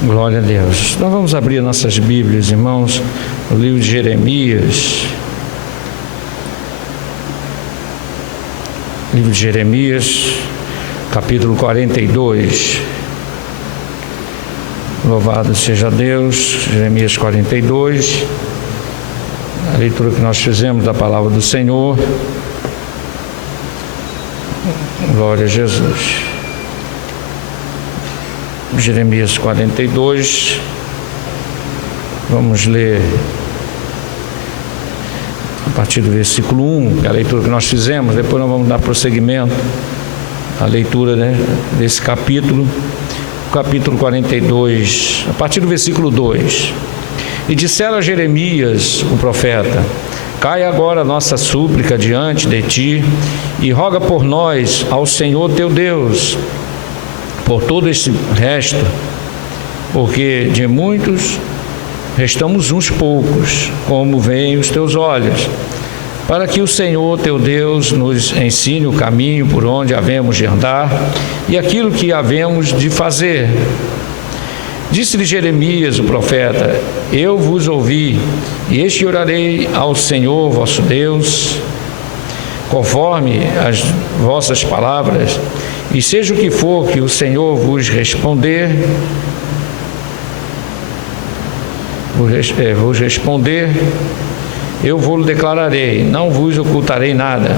Glória a Deus. Nós vamos abrir nossas Bíblias, irmãos, no livro de Jeremias. Livro de Jeremias, capítulo 42. Louvado seja Deus. Jeremias 42. A leitura que nós fizemos da palavra do Senhor. Glória a Jesus. Jeremias 42, vamos ler a partir do versículo 1, que é a leitura que nós fizemos. Depois nós vamos dar prosseguimento à leitura, desse capítulo, capítulo 42, a partir do versículo 2. E disseram a Jeremias, o profeta: Cai agora a nossa súplica diante de ti, e roga por nós ao Senhor teu Deus, por todo esse resto, porque de muitos restamos uns poucos, como veem os teus olhos, para que o Senhor teu Deus nos ensine o caminho por onde havemos de andar e aquilo que havemos de fazer. Disse-lhe Jeremias, o profeta: Eu vos ouvi, e este orarei ao Senhor vosso Deus, conforme as vossas palavras, e seja o que for que o Senhor vos responder, eu vou-lo declararei, não vos ocultarei nada.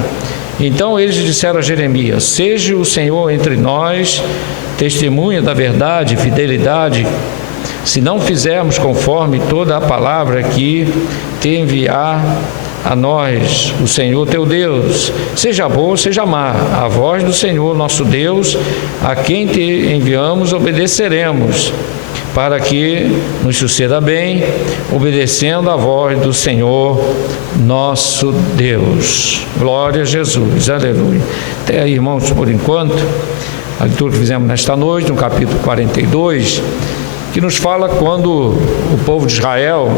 Então eles disseram a Jeremias: Seja o Senhor entre nós testemunha da verdade e fidelidade, se não fizermos conforme toda a palavra que te enviar a nós, o Senhor teu Deus, seja boa, seja má, a voz do Senhor nosso Deus, a quem te enviamos, obedeceremos, para que nos suceda bem, obedecendo a voz do Senhor nosso Deus. Glória a Jesus, aleluia. Até aí, irmãos, por enquanto, a leitura que fizemos nesta noite, no capítulo 42, que nos fala quando o povo de Israel,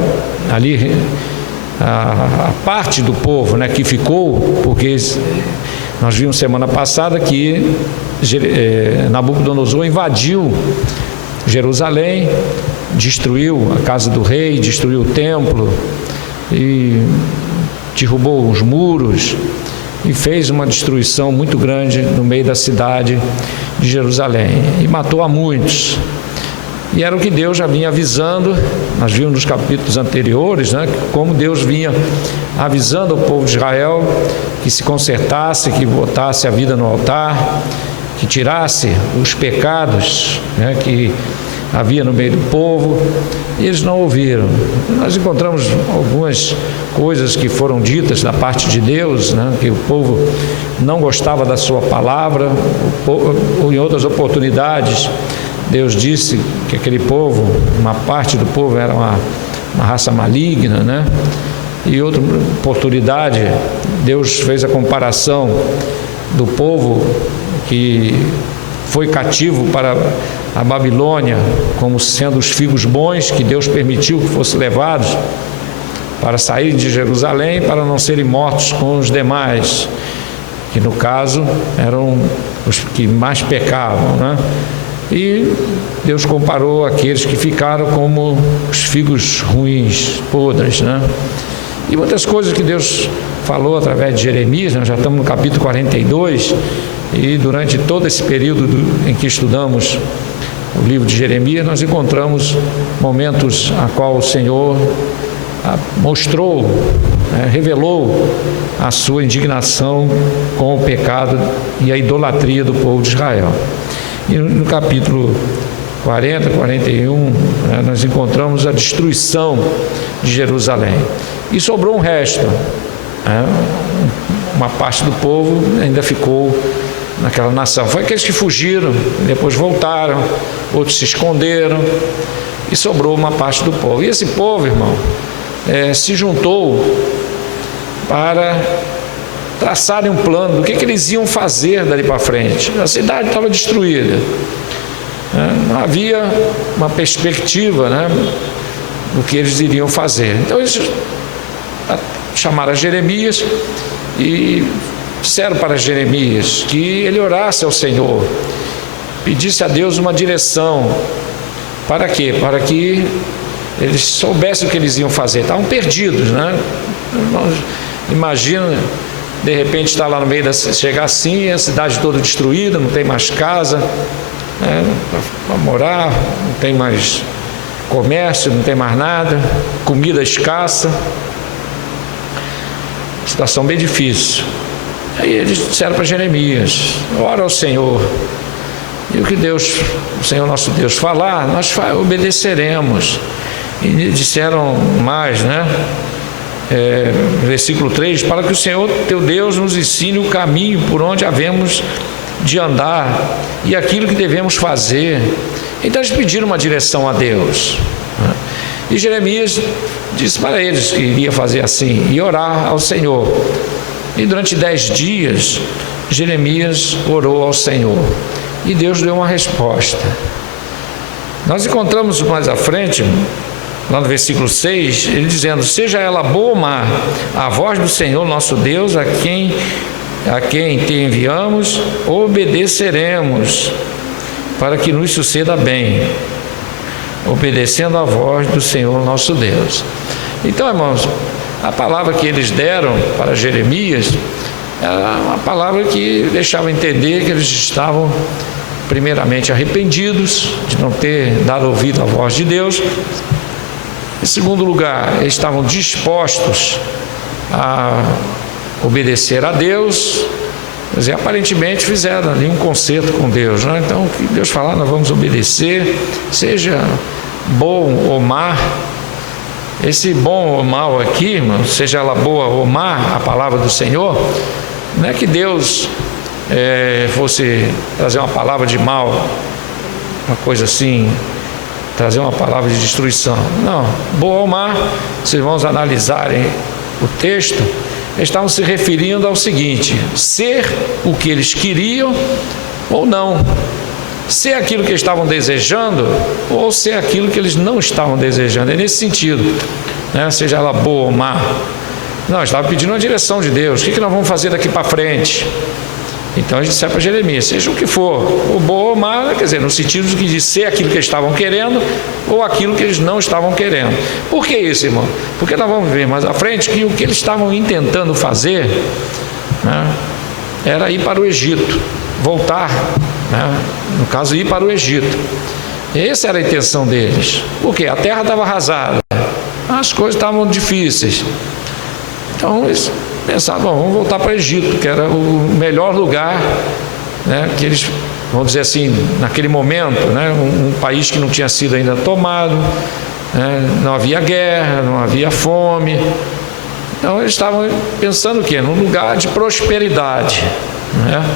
ali, a parte do povo, que ficou, porque nós vimos semana passada que Nabucodonosor invadiu Jerusalém, destruiu a casa do rei, destruiu o templo e derrubou os muros e fez uma destruição muito grande no meio da cidade de Jerusalém e matou a muitos. E era o que Deus já vinha avisando. Nós vimos nos capítulos anteriores, como Deus vinha avisando ao povo de Israel que se consertasse, que botasse a vida no altar, que tirasse os pecados que havia no meio do povo, e eles não ouviram. Nós encontramos algumas coisas que foram ditas da parte de Deus, que o povo não gostava da sua palavra, ou em outras oportunidades Deus disse que aquele povo, uma parte do povo era uma raça maligna, E outra oportunidade, Deus fez a comparação do povo que foi cativo para a Babilônia, como sendo os figos bons que Deus permitiu que fossem levados para sair de Jerusalém, para não serem mortos com os demais, que no caso eram os que mais pecavam, E Deus comparou aqueles que ficaram como os figos ruins, podres, E muitas coisas que Deus falou através de Jeremias, nós já estamos no capítulo 42, e durante todo esse período em que estudamos o livro de Jeremias, nós encontramos momentos a qual o Senhor mostrou, revelou a sua indignação com o pecado e a idolatria do povo de Israel. E no capítulo 40, 41, nós encontramos a destruição de Jerusalém. E sobrou um resto. Uma parte do povo ainda ficou naquela nação. Foi aqueles que fugiram, depois voltaram, outros se esconderam, e sobrou uma parte do povo. E esse povo, irmão, se juntou para traçarem um plano do que eles iam fazer dali para frente. A cidade estava destruída, não havia uma perspectiva do que eles iriam fazer. Então eles chamaram a Jeremias e disseram para Jeremias que ele orasse ao Senhor, pedisse a Deus uma direção. Para quê? Para que eles soubessem o que eles iam fazer. Estavam perdidos, né? Imagina, de repente estar lá no meio chegar assim, a cidade toda destruída, não tem mais casa, né, para morar, não tem mais comércio, não tem mais nada, comida escassa, situação bem difícil. Aí eles disseram para Jeremias: ora ao Senhor, e o que o Senhor nosso Deus falar, nós obedeceremos. E disseram mais, né? Versículo 3: para que o Senhor teu Deus nos ensine o caminho por onde havemos de andar e aquilo que devemos fazer. Então eles pediram uma direção a Deus, né? E Jeremias disse para eles que iria fazer assim e orar ao Senhor. E durante 10 dias Jeremias orou ao Senhor e Deus deu uma resposta. Nós encontramos mais à frente, lá no versículo 6, ele dizendo: seja ela boa ou má, a voz do Senhor nosso Deus, a quem te enviamos, obedeceremos, para que nos suceda bem, obedecendo a voz do Senhor nosso Deus. Então, irmãos, a palavra que eles deram para Jeremias era uma palavra que deixava entender que eles estavam primeiramente arrependidos de não ter dado ouvido à voz de Deus. Em segundo lugar, eles estavam dispostos a obedecer a Deus. Quer dizer, aparentemente fizeram ali um concerto com Deus, né? Então, o que Deus falar, nós vamos obedecer, seja bom ou má. Esse bom ou mal aqui, irmão, seja ela boa ou má, a palavra do Senhor, não é que Deus fosse trazer uma palavra de mal, uma coisa assim, trazer uma palavra de destruição. Não, boa ou má, se vamos analisarem o texto, eles estavam se referindo ao seguinte: ser o que eles queriam ou não, ser aquilo que eles estavam desejando ou ser aquilo que eles não estavam desejando. É nesse sentido, né? Seja ela boa ou má. Não, eles estavam pedindo uma direção de Deus. O que nós vamos fazer daqui para frente? Então eles disseram para Jeremias: seja o que for, ou boa ou má, quer dizer, no sentido de ser aquilo que eles estavam querendo ou aquilo que eles não estavam querendo. Por que isso, irmão? Porque nós vamos ver mais à frente que o que eles estavam intentando fazer, né, era ir para o Egito, voltar, né, no caso, ir para o Egito. Essa era a intenção deles. Por quê? A terra estava arrasada, as coisas estavam difíceis. Então eles pensaram: bom, vamos voltar para o Egito, que era o melhor lugar, né, que eles, vamos dizer assim, naquele momento, né, um país que não tinha sido ainda tomado, né, não havia guerra, não havia fome. Então eles estavam pensando o quê? Num lugar de prosperidade, né?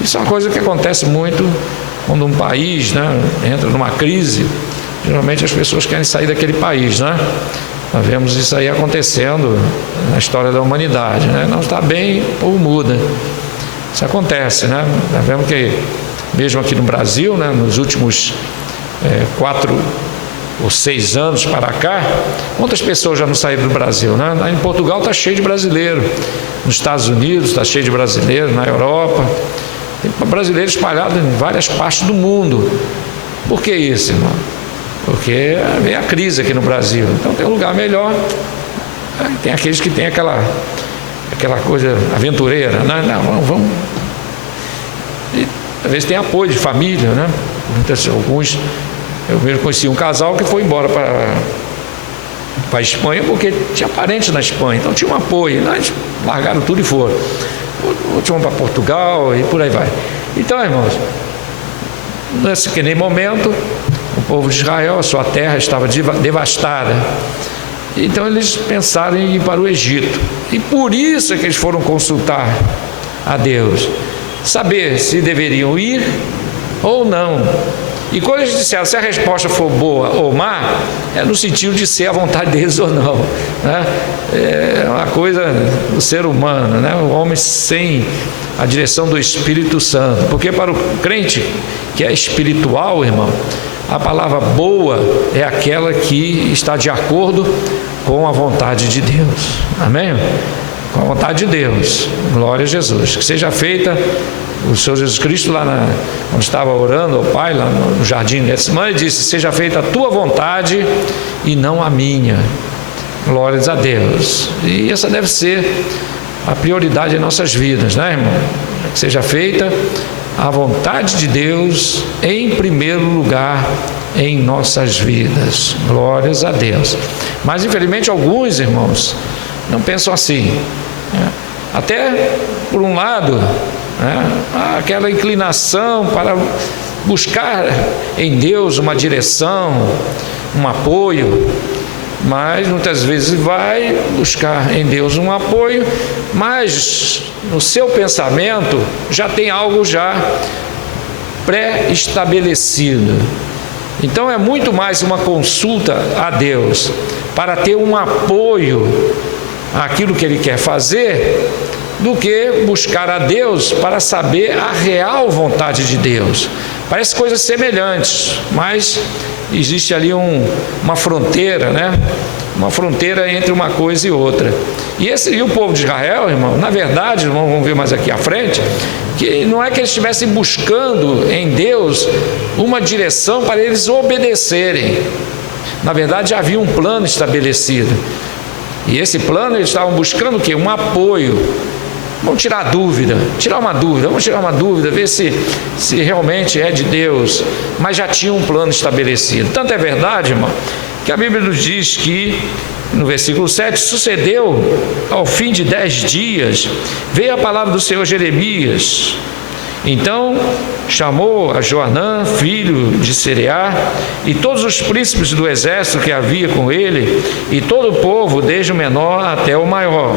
Isso é uma coisa que acontece muito quando um país, né, entra numa crise. Geralmente as pessoas querem sair daquele país, né? Nós vemos isso aí acontecendo na história da humanidade, né? Não está bem, o povo muda. Isso acontece, né? Nós vemos que, mesmo aqui no Brasil, né, nos últimos 4 ou 6 anos para cá, quantas pessoas já não saíram do Brasil, né? Lá em Portugal está cheio de brasileiro, nos Estados Unidos está cheio de brasileiro, na Europa, tem brasileiros espalhados em várias partes do mundo. Por que isso, irmão? Porque vem a crise aqui no Brasil. Então tem um lugar melhor. Tem aqueles que têm aquela coisa aventureira, né? Não, vamos. E, às vezes tem apoio de família, né? Alguns, eu mesmo conheci um casal que foi embora para a Espanha porque tinha parentes na Espanha, então tinha um apoio. Eles largaram tudo e foram. Outros vão para Portugal e por aí vai. Então, irmãos, naquele momento, o povo de Israel, a sua terra estava devastada. Então eles pensaram em ir para o Egito. E por isso é que eles foram consultar a Deus, saber se deveriam ir ou não. E quando eles disseram, se a resposta for boa ou má, é no sentido de ser a vontade deles ou não, né? É uma coisa do ser humano, né? O homem sem a direção do Espírito Santo. Porque para o crente que é espiritual, irmão, A palavra boa é aquela que está de acordo com a vontade de Deus. Amém? Com a vontade de Deus. Glória a Jesus. Que seja feita, o Senhor Jesus Cristo lá quando estava orando ao Pai, lá no jardim de Getsemane, ele disse: seja feita a tua vontade e não a minha. Glórias a Deus. E essa deve ser a prioridade em nossas vidas, né, irmão? Que seja feita a vontade de Deus em primeiro lugar em nossas vidas. Glórias a Deus. Mas infelizmente alguns irmãos não pensam assim, né? Até por um lado, né, há aquela inclinação para buscar em Deus uma direção, um apoio, mas muitas vezes vai buscar em Deus um apoio, mas no seu pensamento já tem algo já pré-estabelecido. Então é muito mais uma consulta a Deus para ter um apoio àquilo que ele quer fazer, do que buscar a Deus para saber a real vontade de Deus. Parece coisas semelhantes, mas existe ali uma fronteira, né? Uma fronteira entre uma coisa e outra. E o povo de Israel, irmão, na verdade, irmão, vamos ver mais aqui à frente, que não é que eles estivessem buscando em Deus uma direção para eles obedecerem. Na verdade, já havia um plano estabelecido. E esse plano eles estavam buscando o quê? Um apoio. Vamos tirar uma dúvida, ver se realmente é de Deus, mas já tinha um plano estabelecido. Tanto é verdade, irmão, que a Bíblia nos diz que, no versículo 7, sucedeu ao fim de 10 dias, veio a palavra do Senhor Jeremias. Então chamou a Joanã, filho de Sereá, e todos os príncipes do exército que havia com ele, e todo o povo, desde o menor até o maior.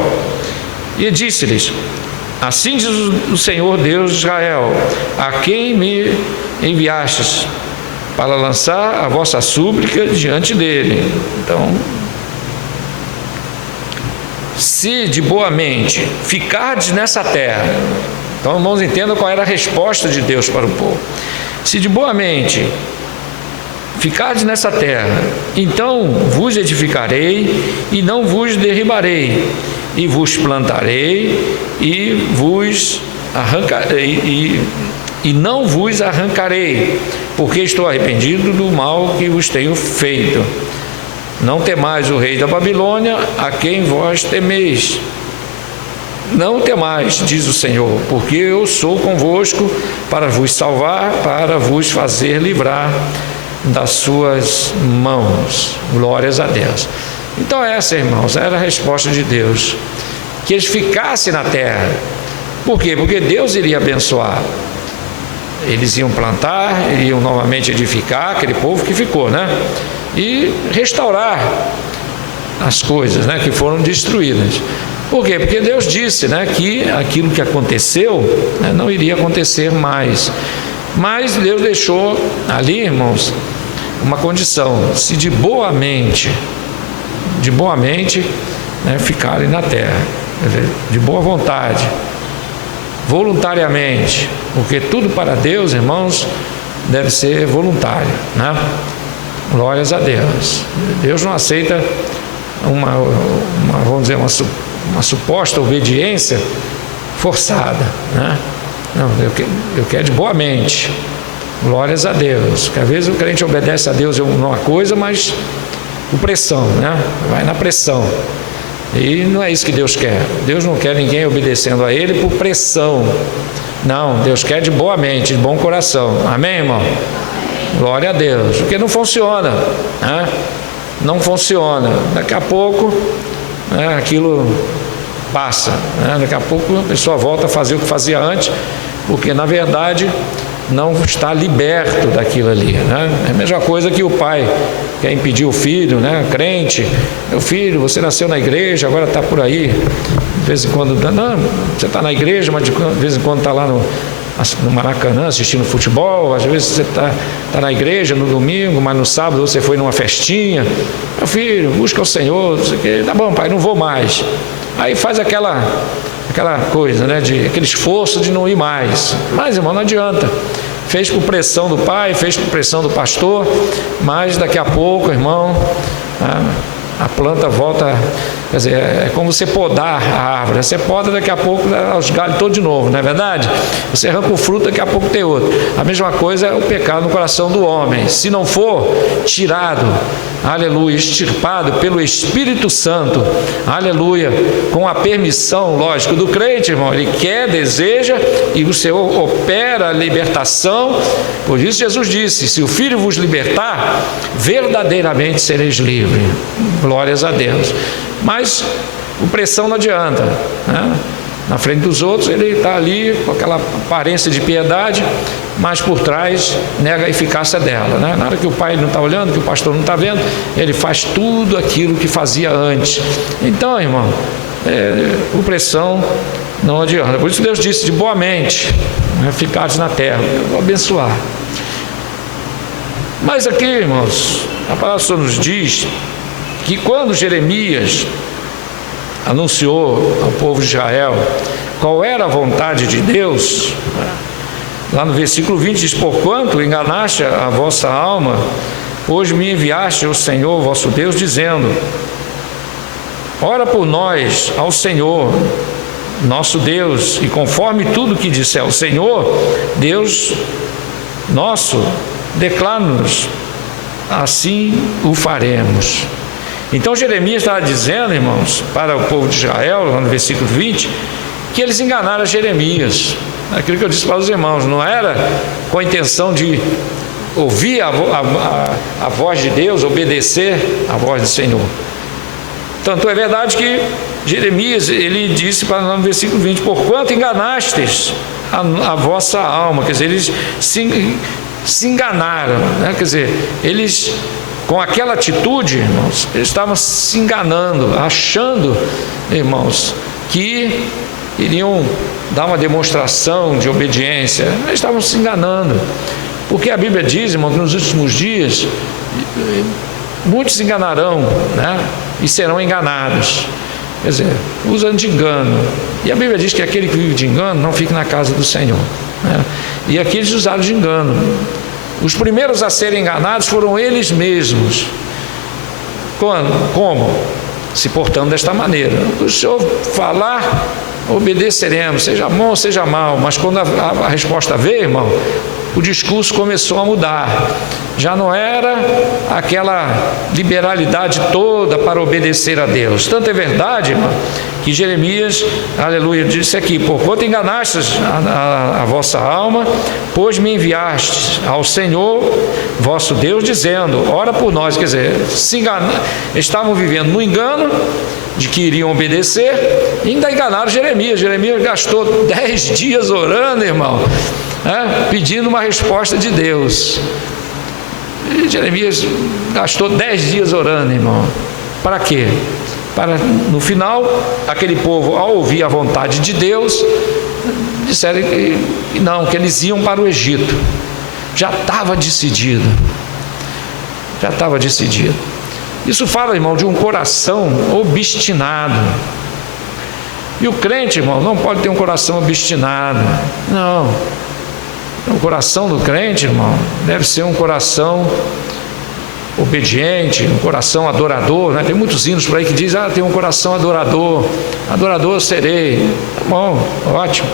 E disse-lhes: assim diz o Senhor Deus de Israel, a quem me enviastes, para lançar a vossa súplica diante dele. Então, se de boa mente ficardes nessa terra. Então, irmãos, entendam qual era a resposta de Deus para o povo. Se de boa mente ficardes nessa terra, então vos edificarei e não vos derribarei, e vos plantarei e vos arrancarei, e não vos arrancarei, porque estou arrependido do mal que vos tenho feito. Não temais o rei da Babilônia, a quem vós temeis. Não temais, diz o Senhor, porque eu sou convosco para vos salvar, para vos fazer livrar das suas mãos. Glórias a Deus. Então essa, irmãos, era a resposta de Deus, que eles ficassem na terra. Por quê? Porque Deus iria abençoar. Eles iam plantar, iriam novamente edificar aquele povo que ficou, né? E restaurar as coisas, né, que foram destruídas. Por quê? Porque Deus disse, né, que aquilo que aconteceu, né, não iria acontecer mais. Mas Deus deixou ali, irmãos, uma condição: se de boa mente, né, ficarem na terra, de boa vontade, voluntariamente, porque tudo para Deus, irmãos, deve ser voluntário, né? Glórias a Deus. Deus não aceita vamos dizer, uma suposta obediência forçada, né? Não, eu quero de boa mente. Glórias a Deus. Porque às vezes o crente obedece a Deus em uma coisa, mas por pressão, né? Vai na pressão. E não é isso que Deus quer. Deus não quer ninguém obedecendo a Ele por pressão. Não, Deus quer de boa mente, de bom coração. Amém, irmão? Glória a Deus. Porque não funciona, né? Não funciona. Daqui a pouco, né, aquilo passa, né? Daqui a pouco a pessoa volta a fazer o que fazia antes, porque na verdade não está liberto daquilo ali, né? É a mesma coisa que o pai quer impedir o filho, né? Crente: meu filho, você nasceu na igreja, agora está por aí, de vez em quando, não, você está na igreja, mas de vez em quando está lá no Maracanã assistindo futebol. Às vezes você está na igreja no domingo, mas no sábado você foi numa festinha. Meu filho, busca o Senhor, não sei o quê. Tá bom, pai, não vou mais. Aí faz aquela coisa, né, aquele esforço de não ir mais. Mas, irmão, não adianta. Fez por pressão do pai, fez por pressão do pastor, mas daqui a pouco, irmão, a planta volta. Quer dizer, é como você podar a árvore. Você poda, daqui a pouco os galhos todos de novo, não é verdade? Você arranca o fruto, daqui a pouco tem outro. A mesma coisa é o pecado no coração do homem. Se não for tirado, aleluia, extirpado pelo Espírito Santo, aleluia, com a permissão, lógico, do crente, irmão, ele quer, deseja, e o Senhor opera a libertação. Por isso Jesus disse: se o Filho vos libertar, verdadeiramente sereis livres. Glórias a Deus. Mas o pressão não adianta, né? Na frente dos outros ele está ali com aquela aparência de piedade, mas por trás nega a eficácia dela, né? Na hora que o pai não está olhando, que o pastor não está vendo, ele faz tudo aquilo que fazia antes. Então, irmão, o pressão não adianta. Por isso Deus disse: de boa mente, né, ficados na terra, eu vou abençoar. Mas aqui, irmãos, a palavra do Senhor nos diz que quando Jeremias anunciou ao povo de Israel qual era a vontade de Deus, lá no versículo 20 diz: porquanto enganaste a vossa alma, hoje me enviaste ao Senhor vosso Deus, dizendo: ora por nós ao Senhor nosso Deus, e conforme tudo que disser o Senhor Deus nosso, declara-nos, assim o faremos. Então Jeremias estava dizendo, irmãos, para o povo de Israel, lá no versículo 20, que eles enganaram Jeremias. Aquilo que eu disse para os irmãos, não era com a intenção de ouvir a voz de Deus, obedecer a voz do Senhor. Tanto é verdade que Jeremias, ele disse para nós no versículo 20: porquanto enganastes a vossa alma. Quer dizer, eles se enganaram, né? Quer dizer, eles, com aquela atitude, irmãos, eles estavam se enganando, achando, irmãos, que iriam dar uma demonstração de obediência. Eles estavam se enganando, porque a Bíblia diz, irmão, que nos últimos dias muitos se enganarão, né? E serão enganados. Quer dizer, usando de engano. E a Bíblia diz que aquele que vive de engano não fica na casa do Senhor, né? E aqui eles usaram de engano. Os primeiros a serem enganados foram eles mesmos. Como? Se portando desta maneira: o Senhor falar, obedeceremos, seja bom ou seja mal. Mas quando a resposta veio, irmão, o discurso começou a mudar. Já não era aquela liberalidade toda para obedecer a Deus. Tanto é verdade, irmão, que Jeremias, aleluia, disse aqui: porquanto enganastes a vossa alma, pois me enviastes ao Senhor vosso Deus, dizendo: ora por nós. Quer dizer, estavam vivendo no engano de que iriam obedecer, e ainda enganaram Jeremias. Jeremias gastou 10 dias orando, irmão, pedindo uma resposta de Deus. E Jeremias gastou 10 dias orando, irmão. Para quê? Para, no final, aquele povo, ao ouvir a vontade de Deus, disseram que não, que eles iam para o Egito. Já estava decidido. Já estava decidido. Isso fala, irmão, de um coração obstinado. E o crente, irmão, não pode ter um coração obstinado. Não. O coração do crente, irmão, deve ser um coração obediente, um coração adorador, né? Tem muitos hinos por aí que dizem: tem um coração adorador, adorador eu serei. Tá bom, ótimo,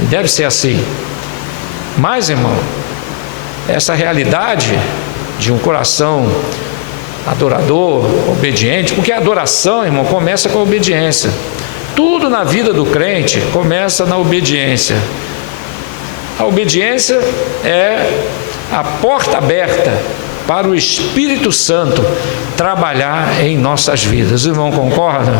deve ser assim. Mas, irmão, essa realidade de um coração adorador, obediente, porque a adoração, irmão, começa com a obediência. Tudo na vida do crente começa na obediência. A obediência é a porta aberta para o Espírito Santo trabalhar em nossas vidas. O irmão concorda?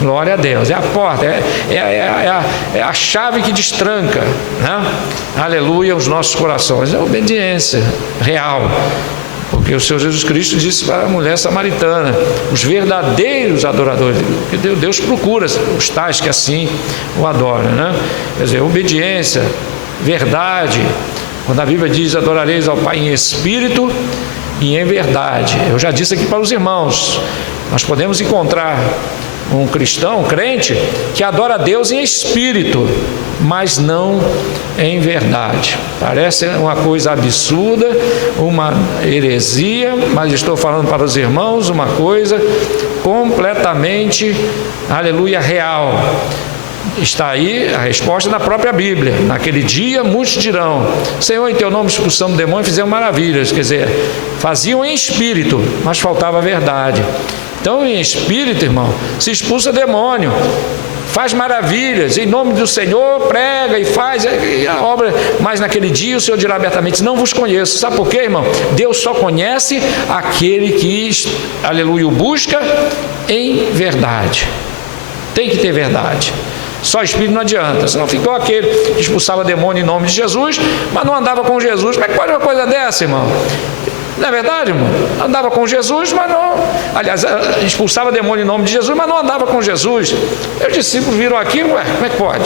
Glória a Deus. É a porta, é a chave que destranca, né? Aleluia, os nossos corações. É a obediência real. Porque o Senhor Jesus Cristo disse para a mulher samaritana: os verdadeiros adoradores, que Deus procura os tais que assim o adoram, né? Quer dizer, obediência, verdade. Quando a Bíblia diz: adorareis ao Pai em espírito e em verdade. Eu já disse aqui para os irmãos, nós podemos encontrar um cristão, um crente, que adora a Deus em espírito, mas não em verdade. Parece uma coisa absurda, uma heresia, mas estou falando para os irmãos uma coisa completamente, aleluia, real. Está aí a resposta da própria Bíblia. Naquele dia muitos dirão: Senhor, em teu nome expulsamos demônios e fizemos maravilhas. Quer dizer, faziam em espírito, mas faltava a verdade. Então, em espírito, irmão, se expulsa demônio, faz maravilhas, em nome do Senhor, prega e faz a obra, mas naquele dia o Senhor dirá abertamente: não vos conheço. Sabe por quê, irmão? Deus só conhece aquele que, aleluia, o busca em verdade. Tem que ter verdade. Só espírito não adianta, senão ficou aquele que expulsava demônio em nome de Jesus, mas não andava com Jesus. Como é que pode uma coisa dessa, irmão? Não é verdade, irmão? Andava com Jesus, mas não... Aliás, expulsava demônio em nome de Jesus, mas não andava com Jesus. Os discípulos viram aquilo, ué, como é que pode?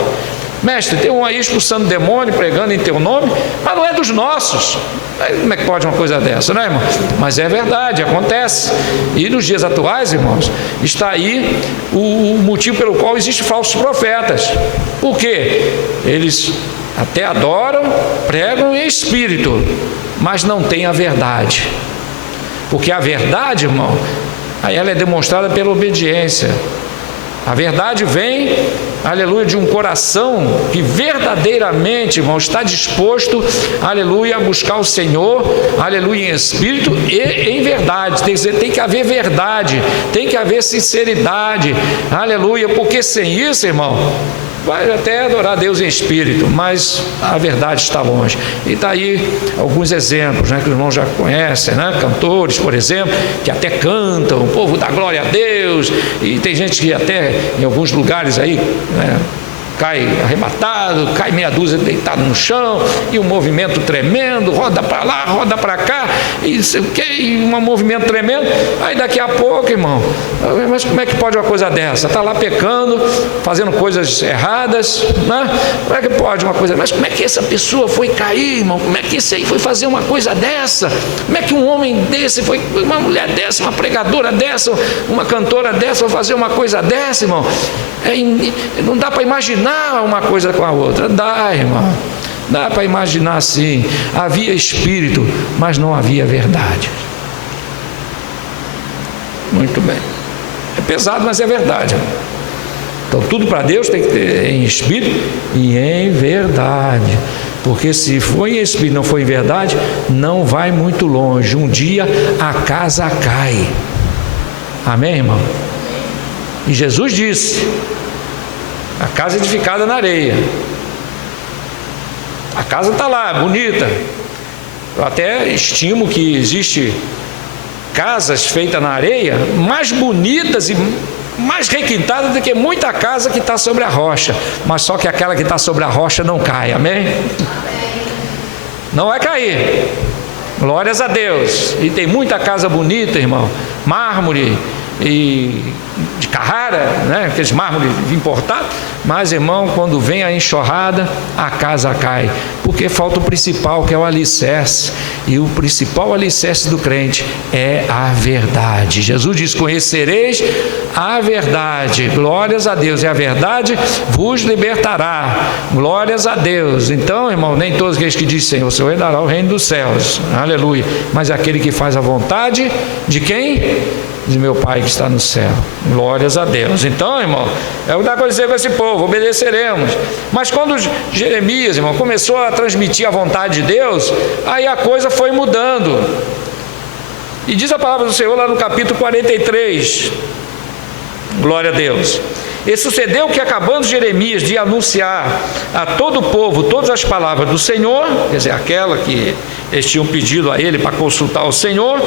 Mestre, tem um aí expulsando demônio, pregando em teu nome, mas não é dos nossos. Como é que pode uma coisa dessa, né, irmão? Mas é verdade, acontece. E nos dias atuais, irmãos, está aí o motivo pelo qual existem falsos profetas. Por quê? Eles até adoram, pregam em espírito, mas não têm a verdade. Porque a verdade, irmão, aí ela é demonstrada pela obediência. A verdade vem, aleluia, de um coração que verdadeiramente, irmão, está disposto, aleluia, a buscar o Senhor, aleluia, em espírito e em verdade. Tem que haver verdade, tem que haver sinceridade, aleluia, porque sem isso, irmão, vai até adorar Deus em espírito, mas a verdade está longe. E está aí alguns exemplos, né, que os irmãos já conhecem, né? Cantores, por exemplo, que até cantam, o povo dá glória a Deus, e tem gente que até em alguns lugares aí, né, cai arrebatado, cai meia dúzia deitado no chão, e um movimento tremendo, roda para lá, roda para cá, e um movimento tremendo. Aí daqui a pouco, irmão, mas como é que pode uma coisa dessa? Está lá pecando, fazendo coisas erradas, né? Como é que pode uma coisa? Mas como é que essa pessoa foi cair, irmão? Como é que esse aí foi fazer uma coisa dessa? Como é que um homem desse foi, uma mulher dessa, uma pregadora dessa, uma cantora dessa, vai fazer uma coisa dessa, irmão? Não dá para imaginar uma coisa com a outra. Dá, irmão, dá para imaginar assim. Havia espírito, mas não havia verdade. Muito bem, é pesado, mas é verdade, irmão. Então tudo para Deus tem que ter em espírito e em verdade, porque se for em espírito e não for em verdade, não vai muito longe. Um dia a casa cai. Amém, irmão? E Jesus disse: a casa edificada na areia. A casa está lá, bonita. Eu até estimo que existe casas feitas na areia mais bonitas e mais requintadas do que muita casa que está sobre a rocha. Mas só que aquela que está sobre a rocha não cai, amém? Não vai cair. Glórias a Deus. E tem muita casa bonita, irmão, mármore e de Carrara, né? Aqueles mármores importados, mas, irmão, quando vem a enxurrada, a casa cai, porque falta o principal, que é o alicerce, e o principal alicerce do crente é a verdade. Jesus diz: conhecereis a verdade, glórias a Deus, e a verdade vos libertará, glórias a Deus. Então, irmão, nem todos aqueles que dizem Senhor, Senhor, dará o reino dos céus, aleluia, mas aquele que faz a vontade de quem? De meu Pai que está no céu. Glórias a Deus. Então, irmão, é o que dá para dizer para esse povo: obedeceremos. Mas quando Jeremias, irmão, começou a transmitir a vontade de Deus, aí a coisa foi mudando. E diz a palavra do Senhor lá no capítulo 43, glória a Deus: e sucedeu que, acabando Jeremias de anunciar a todo o povo todas as palavras do Senhor, quer dizer, aquela que eles tinham pedido a ele para consultar o Senhor,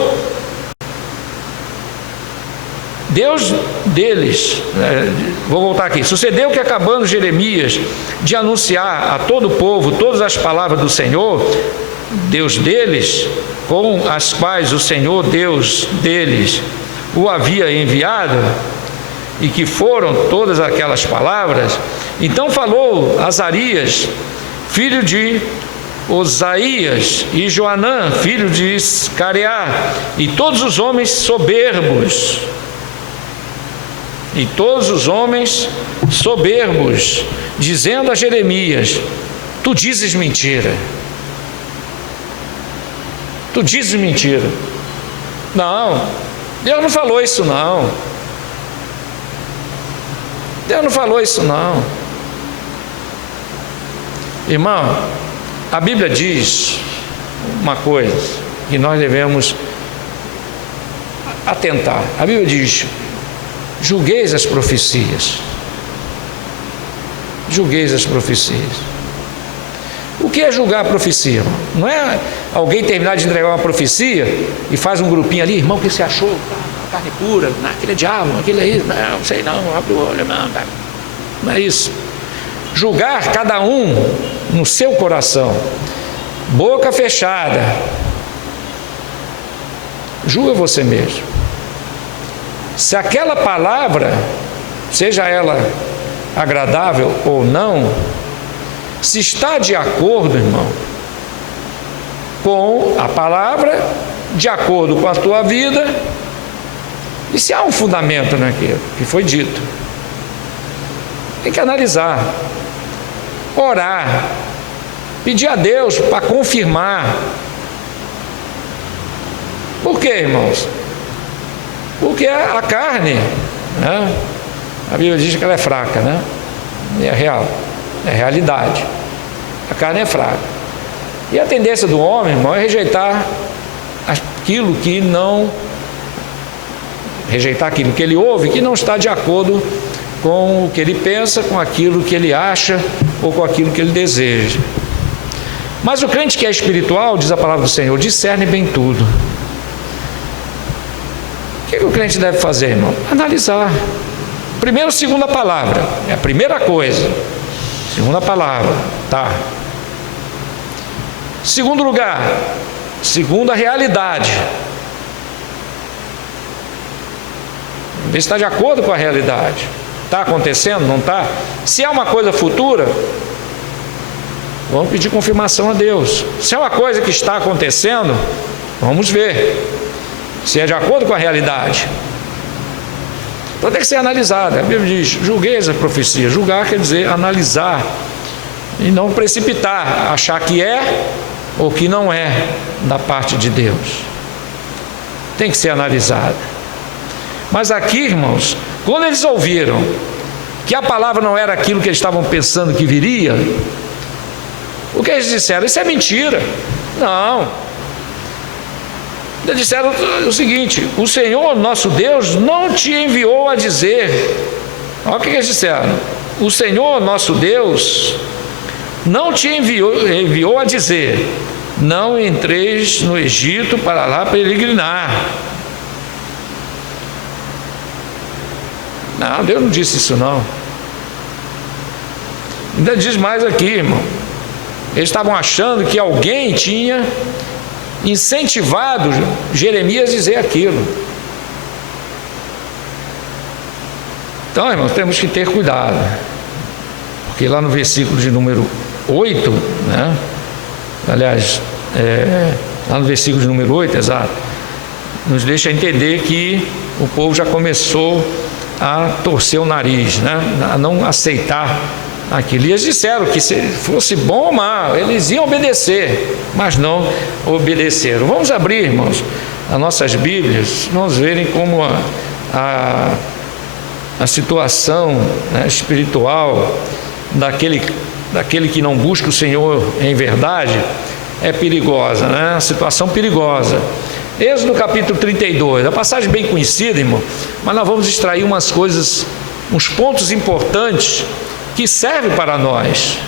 Deus deles, vou voltar aqui, sucedeu que, acabando Jeremias de anunciar a todo o povo todas as palavras do Senhor, Deus deles, com as quais o Senhor Deus deles o havia enviado, e que foram todas aquelas palavras, então falou Azarias, filho de Osaías, e Joanã, filho de Careá, e todos os homens soberbos, e todos os homens soberbos, dizendo a Jeremias: tu dizes mentira. Tu dizes mentira. Não, Deus não falou isso não. Deus não falou isso não. Irmão, a Bíblia diz uma coisa que nós devemos atentar. A Bíblia diz: julgueis as profecias. Julgueis as profecias. O que é julgar a profecia, irmão? Não é alguém terminar de entregar uma profecia e faz um grupinho ali: irmão, o que você achou? Carne pura, aquele é diabo, aquele é isso, não sei não, abre o olho, não é isso. Julgar cada um no seu coração, boca fechada, julga você mesmo. Se aquela palavra, seja ela agradável ou não, se está de acordo, irmão, com a palavra, de acordo com a tua vida, e se há um fundamento naquilo que foi dito, tem que analisar, orar, pedir a Deus para confirmar. Por quê, irmãos? Porque a carne, né? A Bíblia diz que ela é fraca, né? E é real, é realidade. A carne é fraca. E a tendência do homem, irmão, é rejeitar aquilo que ele ouve, que não está de acordo com o que ele pensa, com aquilo que ele acha ou com aquilo que ele deseja. Mas o crente que é espiritual, diz a palavra do Senhor, discerne bem tudo. O que o crente deve fazer, irmão? Analisar. Primeiro, segunda palavra, é a primeira coisa. Segunda palavra, tá. Segundo lugar, segunda realidade. Ver se está de acordo com a realidade. Está acontecendo? Não está? Se é uma coisa futura, vamos pedir confirmação a Deus. Se é uma coisa que está acontecendo, vamos ver se é de acordo com a realidade. Então tem que ser analisada. A Bíblia diz: julgueis a profecia. Julgar quer dizer analisar e não precipitar, achar que é ou que não é da parte de Deus. Tem que ser analisada. Mas aqui, irmãos, quando eles ouviram que a palavra não era aquilo que eles estavam pensando que viria, o que eles disseram? Isso é mentira. Não. Eles disseram o seguinte: o Senhor nosso Deus não te enviou a dizer. Olha o que eles disseram: o Senhor nosso Deus não te enviou a dizer: não entreis no Egito para lá peregrinar. Não, Deus não disse isso não. Ainda diz mais aqui, irmão. Eles estavam achando que alguém tinha incentivado Jeremias a dizer aquilo. Então, irmãos, temos que ter cuidado, porque lá no versículo de número 8, né? Aliás, lá no versículo de número 8, exato, nos deixa entender que o povo já começou a torcer o nariz, né? A não aceitar aquilo. E eles disseram que se fosse bom ou mal, eles iam obedecer, mas não obedeceram. Vamos abrir, irmãos, as nossas Bíblias, vamos verem como a situação, né, espiritual daquele que não busca o Senhor em verdade é perigosa, né? Uma situação perigosa. Êxodo capítulo 32, a passagem bem conhecida, irmão, mas nós vamos extrair umas coisas, uns pontos importantes que servem para nós,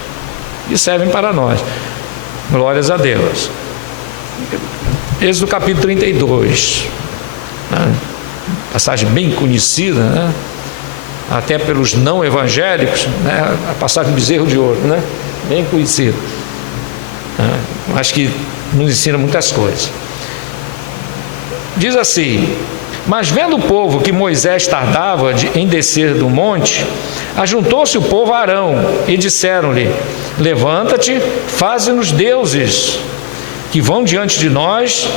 glórias a Deus. Êxodo capítulo 32, né? Passagem bem conhecida, né? Até pelos não evangélicos, né? A passagem do bezerro de ouro, né? Bem conhecida, né? Acho que nos ensina muitas coisas. Diz assim: mas vendo o povo que Moisés tardava em descer do monte, ajuntou-se o povo a Arão e disseram-lhe: levanta-te, faze-nos deuses que vão diante de nós.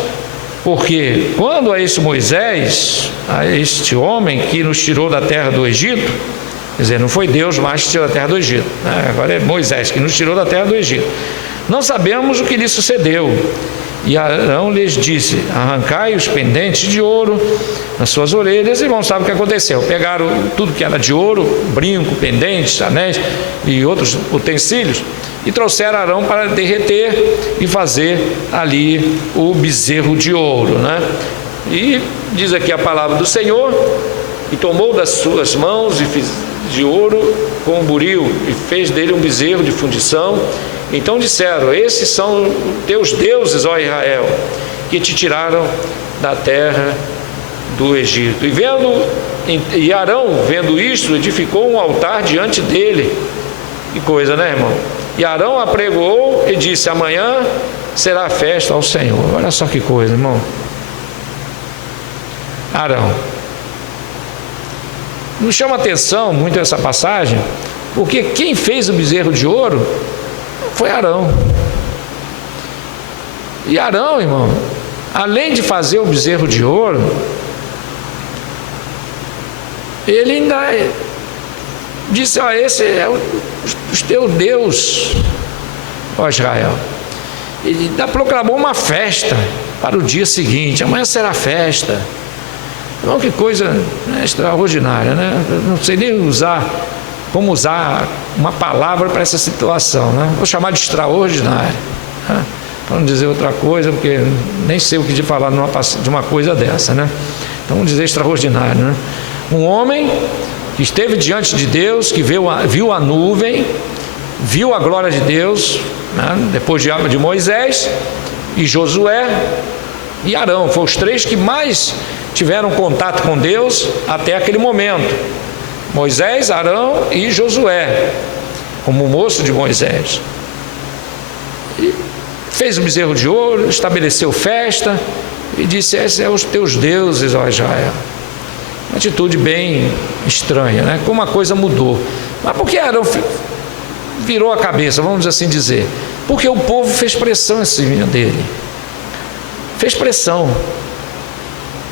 Porque quando a esse Moisés, a este homem que nos tirou da terra do Egito, quer dizer, não foi Deus mais que tirou da terra do Egito, né? Agora é Moisés que nos tirou da terra do Egito. Não sabemos o que lhe sucedeu. E Arão lhes disse: arrancai os pendentes de ouro nas suas orelhas. E vamos saber o que aconteceu. Pegaram tudo que era de ouro, brinco, pendentes, anéis e outros utensílios, e trouxeram Arão para derreter e fazer ali o bezerro de ouro, né? E diz aqui a palavra do Senhor: e tomou das suas mãos de ouro com um buril e fez dele um bezerro de fundição. Então disseram: esses são teus deuses, ó Israel, que te tiraram da terra do Egito. E Arão, vendo isto, edificou um altar diante dele. Que coisa, né, irmão? E Arão apregoou e disse: amanhã será festa ao Senhor. Olha só que coisa, irmão. Arão. Nos chama a atenção muito essa passagem, porque quem fez o bezerro de ouro foi Arão. E Arão, irmão, além de fazer o bezerro de ouro, ele ainda disse: ó, esse é o teu Deus, ó Israel. Ele ainda proclamou uma festa para o dia seguinte: amanhã será festa. Irmão, que coisa, né, extraordinária, né? Eu não sei nem como usar uma palavra para essa situação, né? Vou chamar de extraordinário, né? Para não dizer outra coisa, porque nem sei o que de falar de uma coisa dessa, né? Então vamos dizer extraordinário, né? Um homem que esteve diante de Deus, que viu a nuvem, viu a glória de Deus, né? Depois de Moisés e Josué e Arão, foram os três que mais tiveram contato com Deus até aquele momento. Moisés, Arão e Josué, como moço de Moisés. E fez o bezerro de ouro, estabeleceu festa e disse: esses são os teus deuses, ó Israel. Uma atitude bem estranha, né? Como a coisa mudou. Mas por que Arão virou a cabeça, vamos assim dizer? Porque o povo fez pressão em cima dele. Fez pressão.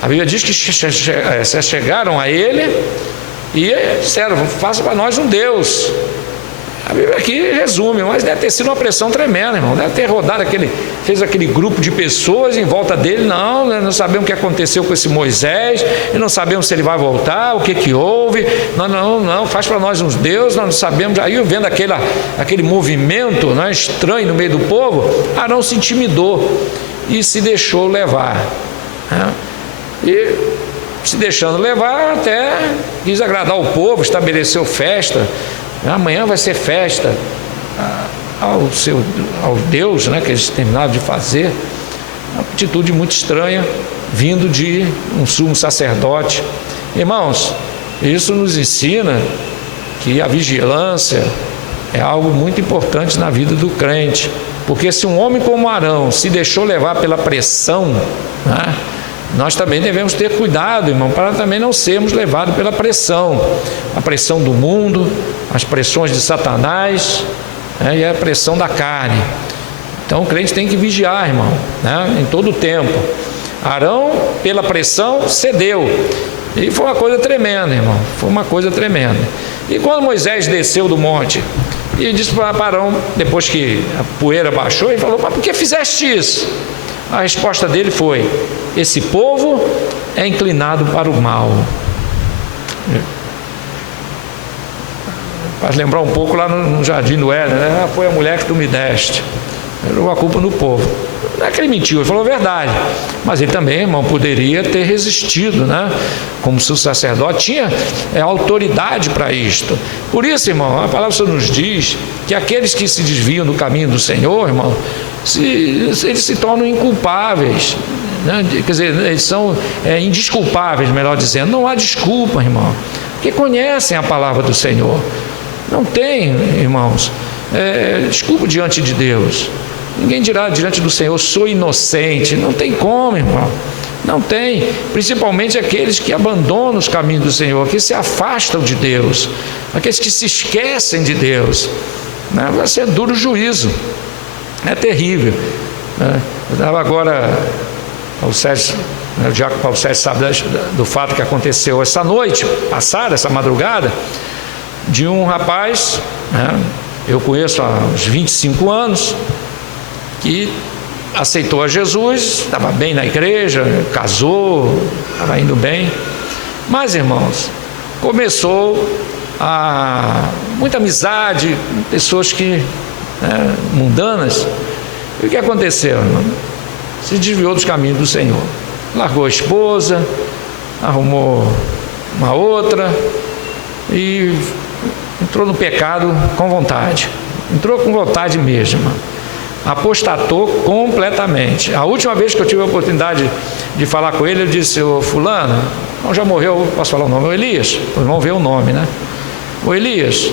A Bíblia diz que se chegaram a ele e disseram: faça para nós um Deus. A Bíblia aqui resume, mas deve ter sido uma pressão tremenda, irmão. Deve ter rodado fez aquele grupo de pessoas em volta dele. Não, nós não sabemos o que aconteceu com esse Moisés, e não sabemos se ele vai voltar, o que houve. Não, faz para nós uns deuses, nós não sabemos. Aí vendo aquele movimento, né, estranho no meio do povo, Arão se intimidou e se deixou levar, né? E se deixando levar, até quis agradar o povo, estabeleceu festa. Amanhã vai ser festa ao Deus, né, que eles terminaram de fazer. Uma atitude muito estranha, vindo de um sumo sacerdote. Irmãos, isso nos ensina que a vigilância é algo muito importante na vida do crente. Porque se um homem como Arão se deixou levar pela pressão, né, nós também devemos ter cuidado, irmão, para também não sermos levados pela pressão. A pressão do mundo, as pressões de Satanás, né, e a pressão da carne. Então o crente tem que vigiar, irmão, né, em todo o tempo. Arão, pela pressão, cedeu. E foi uma coisa tremenda, irmão. Foi uma coisa tremenda. E quando Moisés desceu do monte e disse para Arão, depois que a poeira baixou, ele falou: mas por que fizeste isso? A resposta dele foi: esse povo é inclinado para o mal. Faz lembrar um pouco lá no jardim do Éden, né? Foi a mulher que tu me deste. Jogou a culpa no povo. Não é que ele mentiu, ele falou a verdade. Mas ele também, irmão, poderia ter resistido, né? Como se o sacerdote tinha autoridade para isto. Por isso, irmão, a palavra do Senhor nos diz que aqueles que se desviam do caminho do Senhor, irmão, eles se tornam inculpáveis, né? Quer dizer, eles são indesculpáveis, melhor dizendo. Não há desculpa, irmão, porque conhecem a palavra do Senhor. Não tem, irmãos, desculpa diante de Deus. Ninguém dirá diante do Senhor: sou inocente. Não tem como, irmão. Não tem. Principalmente aqueles que abandonam os caminhos do Senhor, que se afastam de Deus, aqueles que se esquecem de Deus, né? Vai ser duro juízo. É terrível, né? Eu estava agora Paulo Sérgio, o diácono Paulo Sérgio sabe do fato que aconteceu essa noite passada, essa madrugada, de um rapaz, né, eu conheço há uns 25 anos, que aceitou a Jesus, estava bem na igreja, casou, estava indo bem, mas, irmãos, começou muita amizade com pessoas que, né, mundanas. E o que aconteceu, irmão? Se desviou dos caminhos do Senhor, largou a esposa, arrumou uma outra e entrou no pecado com vontade, entrou com vontade mesmo, apostatou completamente. A última vez que eu tive a oportunidade de falar com ele, eu disse: ô fulano, já morreu, posso falar o nome? O Elias, vamos ver o nome, né? Ô Elias,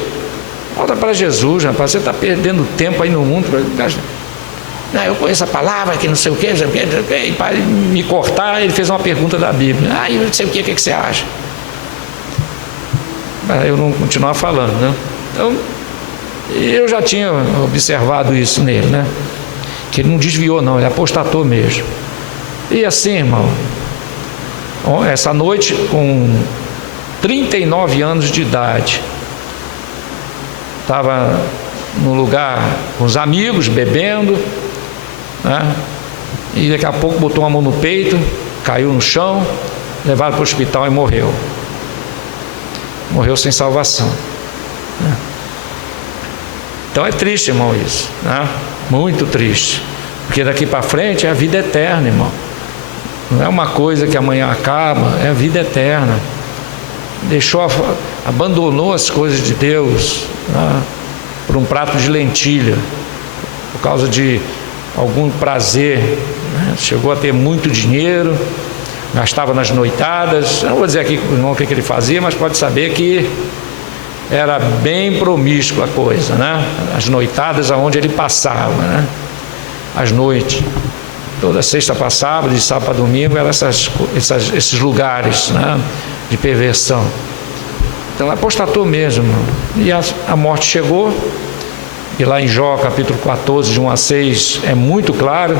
volta para Jesus, rapaz, você está perdendo tempo aí no mundo. Não, eu conheço a palavra, que não sei o que, e para me cortar, ele fez uma pergunta da Bíblia. Eu não sei o que você acha? Para eu não continuar falando, né? Então, eu já tinha observado isso nele, né? Que ele não desviou, não, ele apostatou mesmo. E assim, irmão, essa noite, com 39 anos de idade, estava num lugar com os amigos, bebendo, né? E daqui a pouco botou uma mão no peito, caiu no chão, levaram para o hospital e morreu. Morreu sem salvação, né? Então é triste, irmão, isso, né? Muito triste, porque daqui para frente é a vida eterna, irmão. Não é uma coisa que amanhã acaba, é a vida eterna. Abandonou as coisas de Deus, né, por um prato de lentilha, por causa de algum prazer, né? Chegou a ter muito dinheiro, gastava nas noitadas. Eu não vou dizer aqui o que ele fazia, mas pode saber que era bem promíscua a coisa, né? As noitadas aonde ele passava, né? As noites, toda sexta passava, de sábado para domingo, eram esses lugares, né, de perversão. Então apostatou mesmo, e a morte chegou. E lá em Jó, capítulo 14, de 1 a 6, é muito claro: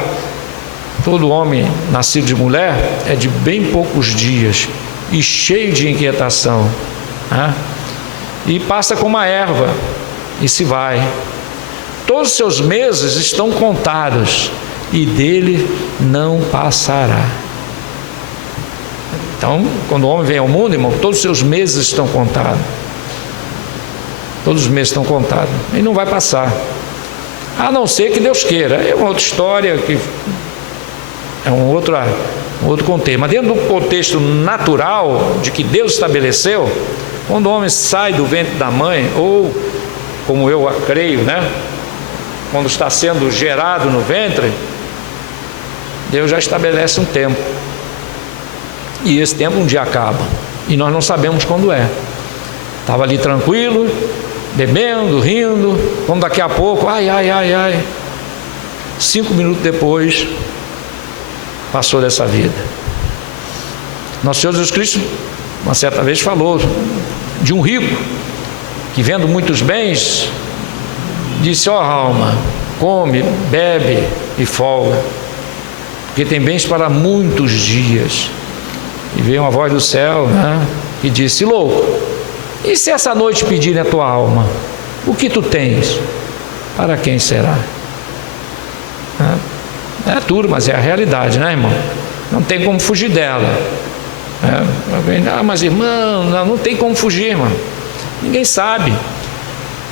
todo homem nascido de mulher é de bem poucos dias e cheio de inquietação, né? E passa como a erva e se vai. Todos os seus meses estão contados e dele não passará. Então, quando o homem vem ao mundo, irmão, todos os seus meses estão contados. Todos os meses estão contados. E não vai passar. A não ser que Deus queira. É uma outra história, que é um outro contexto. Mas dentro do contexto natural de que Deus estabeleceu, quando o homem sai do ventre da mãe, ou, como eu creio, né, quando está sendo gerado no ventre, Deus já estabelece um tempo. E esse tempo um dia acaba. E nós não sabemos quando é. Estava ali tranquilo, bebendo, rindo, quando daqui a pouco, 5 minutos depois, passou dessa vida. Nosso Senhor Jesus Cristo, uma certa vez, falou de um rico que, vendo muitos bens, disse: ó alma, come, bebe e folga, porque tem bens para muitos dias. E veio uma voz do céu, né, que disse: louco, e se essa noite pedirem a tua alma, o que tu tens? Para quem será? É duro, mas é a realidade, né, irmão? Não tem como fugir dela. Mas irmão, não tem como fugir, irmão. Ninguém sabe.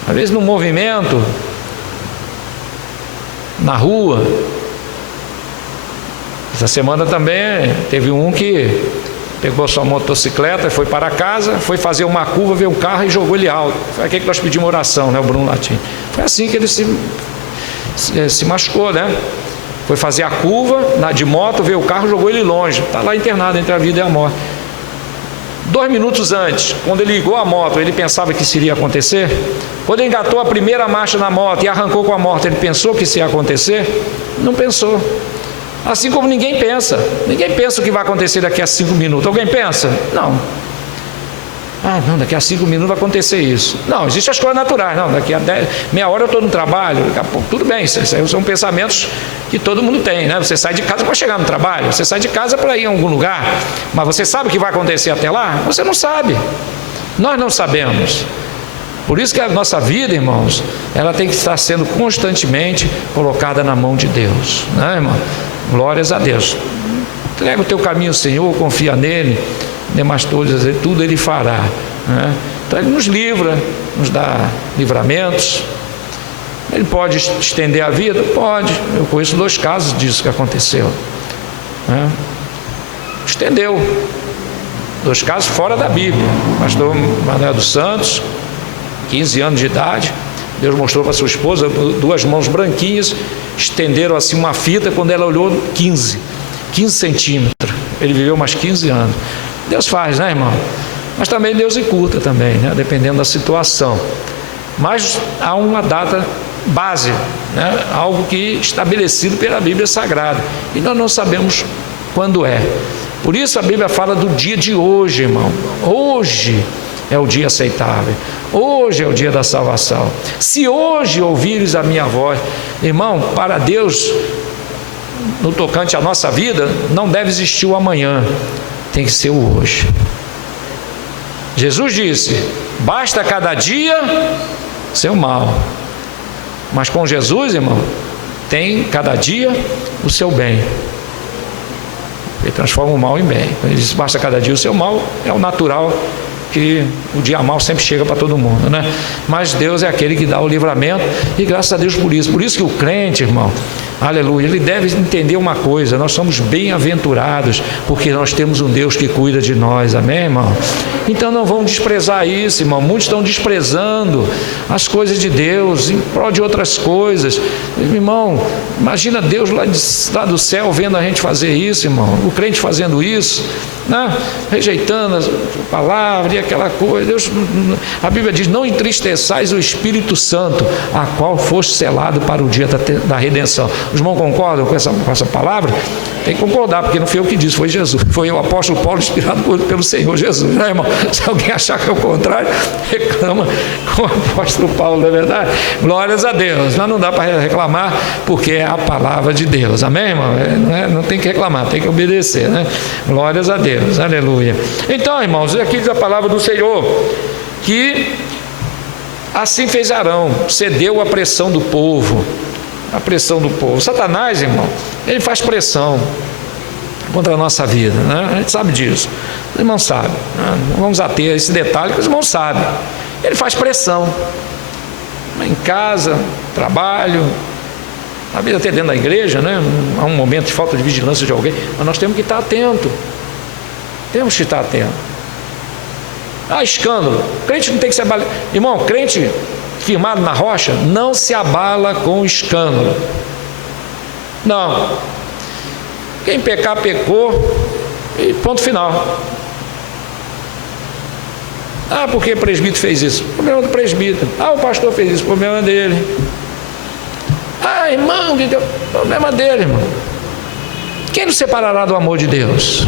Às vezes no movimento, na rua. Essa semana também teve um que pegou sua motocicleta e foi para casa, foi fazer uma curva, veio um carro e jogou ele alto. Foi aqui que nós pedimos oração, né, o Bruno Latim. Foi assim que ele se machucou, né? Foi fazer a curva de moto, veio o carro e jogou ele longe. Está lá internado entre a vida e a morte. 2 minutos antes, quando ele ligou a moto, ele pensava que isso iria acontecer? Quando ele engatou a primeira marcha na moto e arrancou com a moto, ele pensou que isso ia acontecer? Não pensou. Assim como ninguém pensa o que vai acontecer daqui a 5 minutos. Alguém pensa? Não. Ah, não, daqui a 5 minutos vai acontecer isso. Não, existem as coisas naturais. Não, daqui a meia hora eu estou no trabalho, daqui a pouco, tudo bem, são pensamentos que todo mundo tem, né? Você sai de casa para chegar no trabalho, você sai de casa para ir em algum lugar, mas você sabe o que vai acontecer até lá? Você não sabe. Nós não sabemos. Por isso que a nossa vida, irmãos, ela tem que estar sendo constantemente colocada na mão de Deus, né, irmão? Glórias a Deus. Entrega o teu caminho ao Senhor, confia nele, demais coisas, tudo ele fará, né? Então ele nos livra, nos dá livramentos. Ele pode estender a vida? Pode. Eu conheço 2 casos disso que aconteceu, né? Estendeu. 2 casos fora da Bíblia. Pastor Manuel dos Santos, 15 anos de idade, Deus mostrou para sua esposa 2 mãos branquinhas, estenderam assim uma fita, quando ela olhou, 15 centímetros. Ele viveu mais 15 anos. Deus faz, né, irmão? Mas também Deus encurta também, né? Dependendo da situação. Mas há uma data base, né? Algo que estabelecido pela Bíblia Sagrada. E nós não sabemos quando é. Por isso a Bíblia fala do dia de hoje, irmão. Hoje é o dia aceitável. Hoje é o dia da salvação. Se hoje ouvires a minha voz, irmão, para Deus, no tocante à nossa vida, não deve existir o amanhã. Tem que ser o hoje. Jesus disse: basta cada dia seu mal. Mas com Jesus, irmão, tem cada dia o seu bem. Ele transforma o mal em bem. Quando ele diz basta cada dia o seu mal, é o natural, que o dia mal sempre chega para todo mundo, né? Mas Deus é aquele que dá o livramento, e graças a Deus por isso. Por isso que o crente, irmão, aleluia, ele deve entender uma coisa: nós somos bem-aventurados, porque nós temos um Deus que cuida de nós, amém, irmão? Então não vamos desprezar isso, irmão. Muitos estão desprezando as coisas de Deus em prol de outras coisas. Irmão, imagina Deus lá do céu vendo a gente fazer isso, irmão, o crente fazendo isso, né? Rejeitando a palavra e aquela coisa. Deus, a Bíblia diz: não entristeçais o Espírito Santo, a qual foste selado para o dia da redenção. Os irmãos concordam com essa palavra? Tem que concordar, porque não foi eu que disse, foi Jesus. Foi o apóstolo Paulo, inspirado pelo Senhor Jesus, né, irmão? Se alguém achar que é o contrário, reclama com o apóstolo Paulo, não é verdade? Glórias a Deus. Mas não dá para reclamar, porque é a palavra de Deus, amém, irmão? Não tem que reclamar, tem que obedecer, né? Glórias a Deus, aleluia. Então, irmãos, aqui diz a palavra do Senhor, que assim fez Arão, cedeu à pressão do povo. A pressão do povo. Satanás, irmão, ele faz pressão contra a nossa vida, né? A gente sabe disso. Os irmãos sabem, né? Não vamos ater esse detalhe, que os irmãos sabem. Ele faz pressão em casa, trabalho, a vida até dentro da igreja, né? Há um momento de falta de vigilância de alguém, mas nós temos que estar atentos. Temos que estar atentos. Ah, escândalo. Crente não tem que se abalar. Irmão, crente firmado na rocha não se abala com escândalo. Não. Quem pecar, pecou, e ponto final. Ah, porque o presbítero fez isso? O problema do presbítero. Ah, o pastor fez isso? O problema dele. Ah, irmão de Deus, o problema dele, irmão. Quem nos separará do amor de Deus?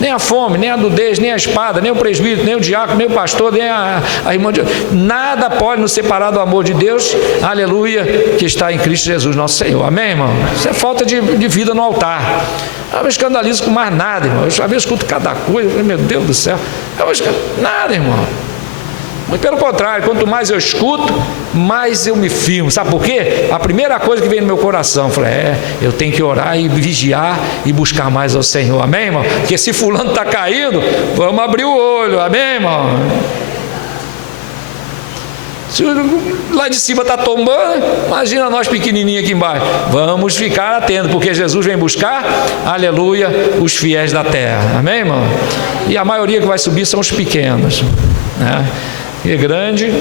Nem a fome, nem a nudez, nem a espada, nem o presbítero, nem o diácono, nem o pastor, nem a irmã de Deus. Nada pode nos separar do amor de Deus, aleluia, que está em Cristo Jesus, nosso Senhor. Amém, irmão? Isso é falta de vida no altar. Eu me escandalizo com mais nada, irmão. Eu já escuto cada coisa, meu Deus do céu. Nada, irmão. Muito pelo contrário, quanto mais eu escuto, mais eu me firmo. Sabe por quê? A primeira coisa que vem no meu coração, eu falei, eu tenho que orar e vigiar e buscar mais ao Senhor, amém, irmão? Porque se fulano está caindo, vamos abrir o olho, amém, irmão? Se lá de cima está tombando, imagina nós pequenininhos aqui embaixo. Vamos ficar atentos, porque Jesus vem buscar, aleluia, os fiéis da terra, amém, irmão? E a maioria que vai subir são os pequenos, né? E é grande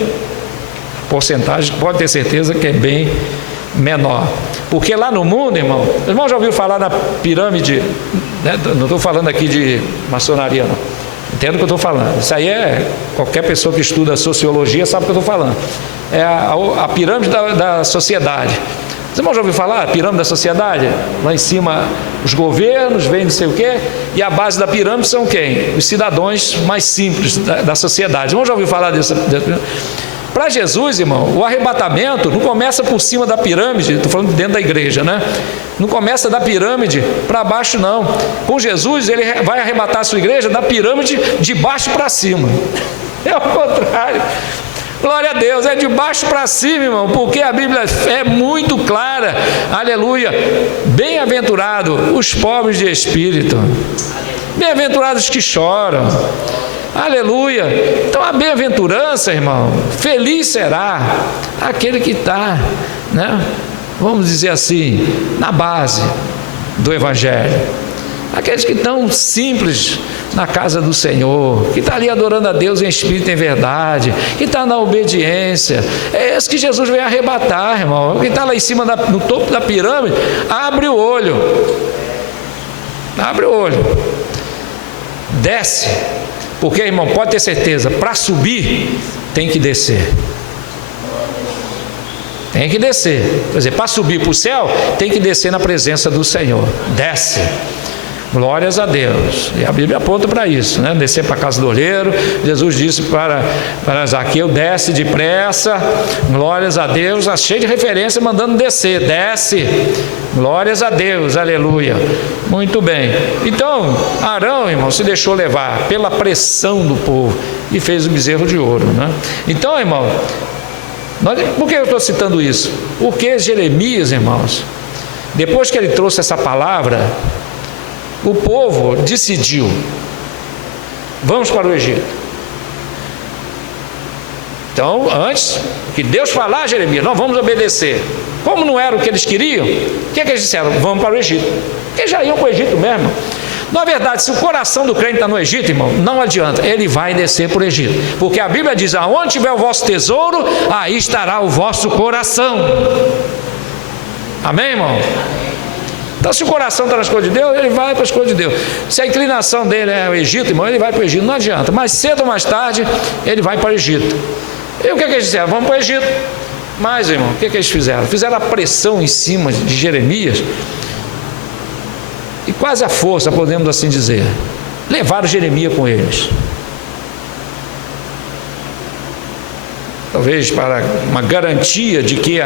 porcentagem, pode ter certeza que é bem menor. Porque lá no mundo, irmão, os irmãos já ouviram falar na pirâmide, né? Não estou falando aqui de maçonaria, não. Entendo o que eu estou falando. Isso aí qualquer pessoa que estuda sociologia sabe o que eu estou falando. É a pirâmide da sociedade. Você já ouviu falar? Pirâmide da sociedade? Lá em cima os governos, vem não sei o quê, e a base da pirâmide são quem? Os cidadãos mais simples da sociedade. Já ouviu falar disso? Para Jesus, irmão, o arrebatamento não começa por cima da pirâmide, estou falando dentro da igreja, né? Não começa da pirâmide para baixo, não. Com Jesus, ele vai arrebatar a sua igreja da pirâmide de baixo para cima. É o contrário. Glória a Deus, é de baixo para cima, irmão, porque a Bíblia é muito clara. Aleluia. Bem-aventurado os pobres de espírito. Bem-aventurados que choram. Aleluia. Então a bem-aventurança, irmão, feliz será aquele que está, né, vamos dizer assim, na base do Evangelho. Aqueles que estão simples na casa do Senhor, que está ali adorando a Deus em espírito e em verdade, que está na obediência. É esse que Jesus vem arrebatar, irmão. Que está lá em cima, no topo da pirâmide, abre o olho. Abre o olho. Desce. Porque, irmão, pode ter certeza, para subir, tem que descer. Tem que descer. Quer dizer, para subir para o céu, tem que descer na presença do Senhor. Desce. Glórias a Deus. E a Bíblia aponta para isso, né? Descer para a casa do olheiro. Jesus disse para Zaqueu: desce depressa. Glórias a Deus. Cheio de referência mandando descer. Desce. Glórias a Deus. Aleluia. Muito bem. Então, Arão, irmão, se deixou levar pela pressão do povo e fez o bezerro de ouro, né? Então, irmão, por que eu estou citando isso? Porque Jeremias, irmãos, depois que ele trouxe essa palavra, o povo decidiu: vamos para o Egito. Então, antes que Deus falar, Jeremias, nós vamos obedecer. Como não era o que eles queriam, o que eles disseram? Vamos para o Egito. Porque já iam para o Egito mesmo. Na verdade, se o coração do crente está no Egito, irmão, não adianta, ele vai descer para o Egito. Porque a Bíblia diz: aonde tiver o vosso tesouro, aí estará o vosso coração. Amém, irmão? Então, se o coração está nas coisas de Deus, ele vai para as coisas de Deus. Se a inclinação dele é o Egito, irmão, ele vai para o Egito. Não adianta. Mais cedo ou mais tarde, ele vai para o Egito. E o que eles disseram? Vamos para o Egito. Mas, irmão, o que eles fizeram? Fizeram a pressão em cima de Jeremias. E quase à força, podemos assim dizer. Levaram Jeremias com eles. Talvez para uma garantia de que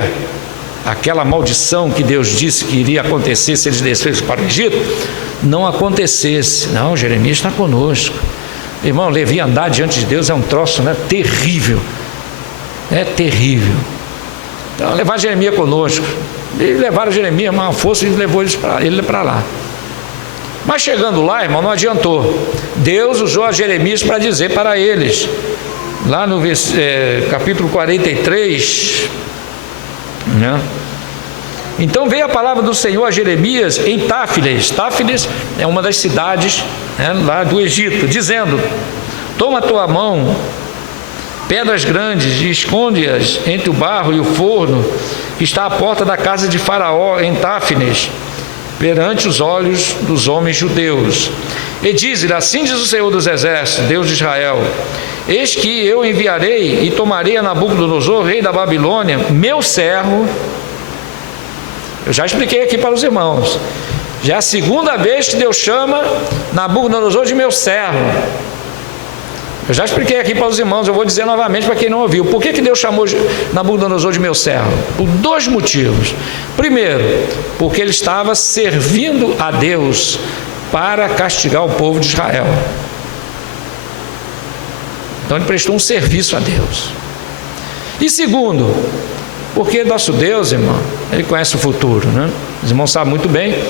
aquela maldição que Deus disse que iria acontecer se eles descessem para o Egito, não acontecesse. Não, Jeremias está conosco. Irmão, leviandade diante de Deus é um troço, né, terrível. É terrível. Então, levar Jeremias conosco. E levaram Jeremias, uma força, e levou ele para lá. Mas chegando lá, irmão, não adiantou. Deus usou a Jeremias para dizer para eles, lá no capítulo 43, né? Então veio a palavra do Senhor a Jeremias em Táfiles. Táfiles é uma das cidades, né, lá do Egito, dizendo: toma a tua mão pedras grandes e esconde-as entre o barro e o forno que está à porta da casa de Faraó em Táfiles, perante os olhos dos homens judeus. E diz-lhe: assim diz o Senhor dos Exércitos, Deus de Israel: eis que eu enviarei e tomarei a Nabucodonosor, rei da Babilônia, meu servo. Eu já expliquei aqui para os irmãos. Já é a segunda vez que Deus chama Nabucodonosor de meu servo. Eu já expliquei aqui para os irmãos, eu vou dizer novamente para quem não ouviu. Por que Deus chamou Nabucodonosor de meu servo? Por dois motivos. Primeiro, porque ele estava servindo a Deus para castigar o povo de Israel. Então ele prestou um serviço a Deus. E segundo, porque nosso Deus, irmão, ele conhece o futuro, né? Os irmãos sabem muito bem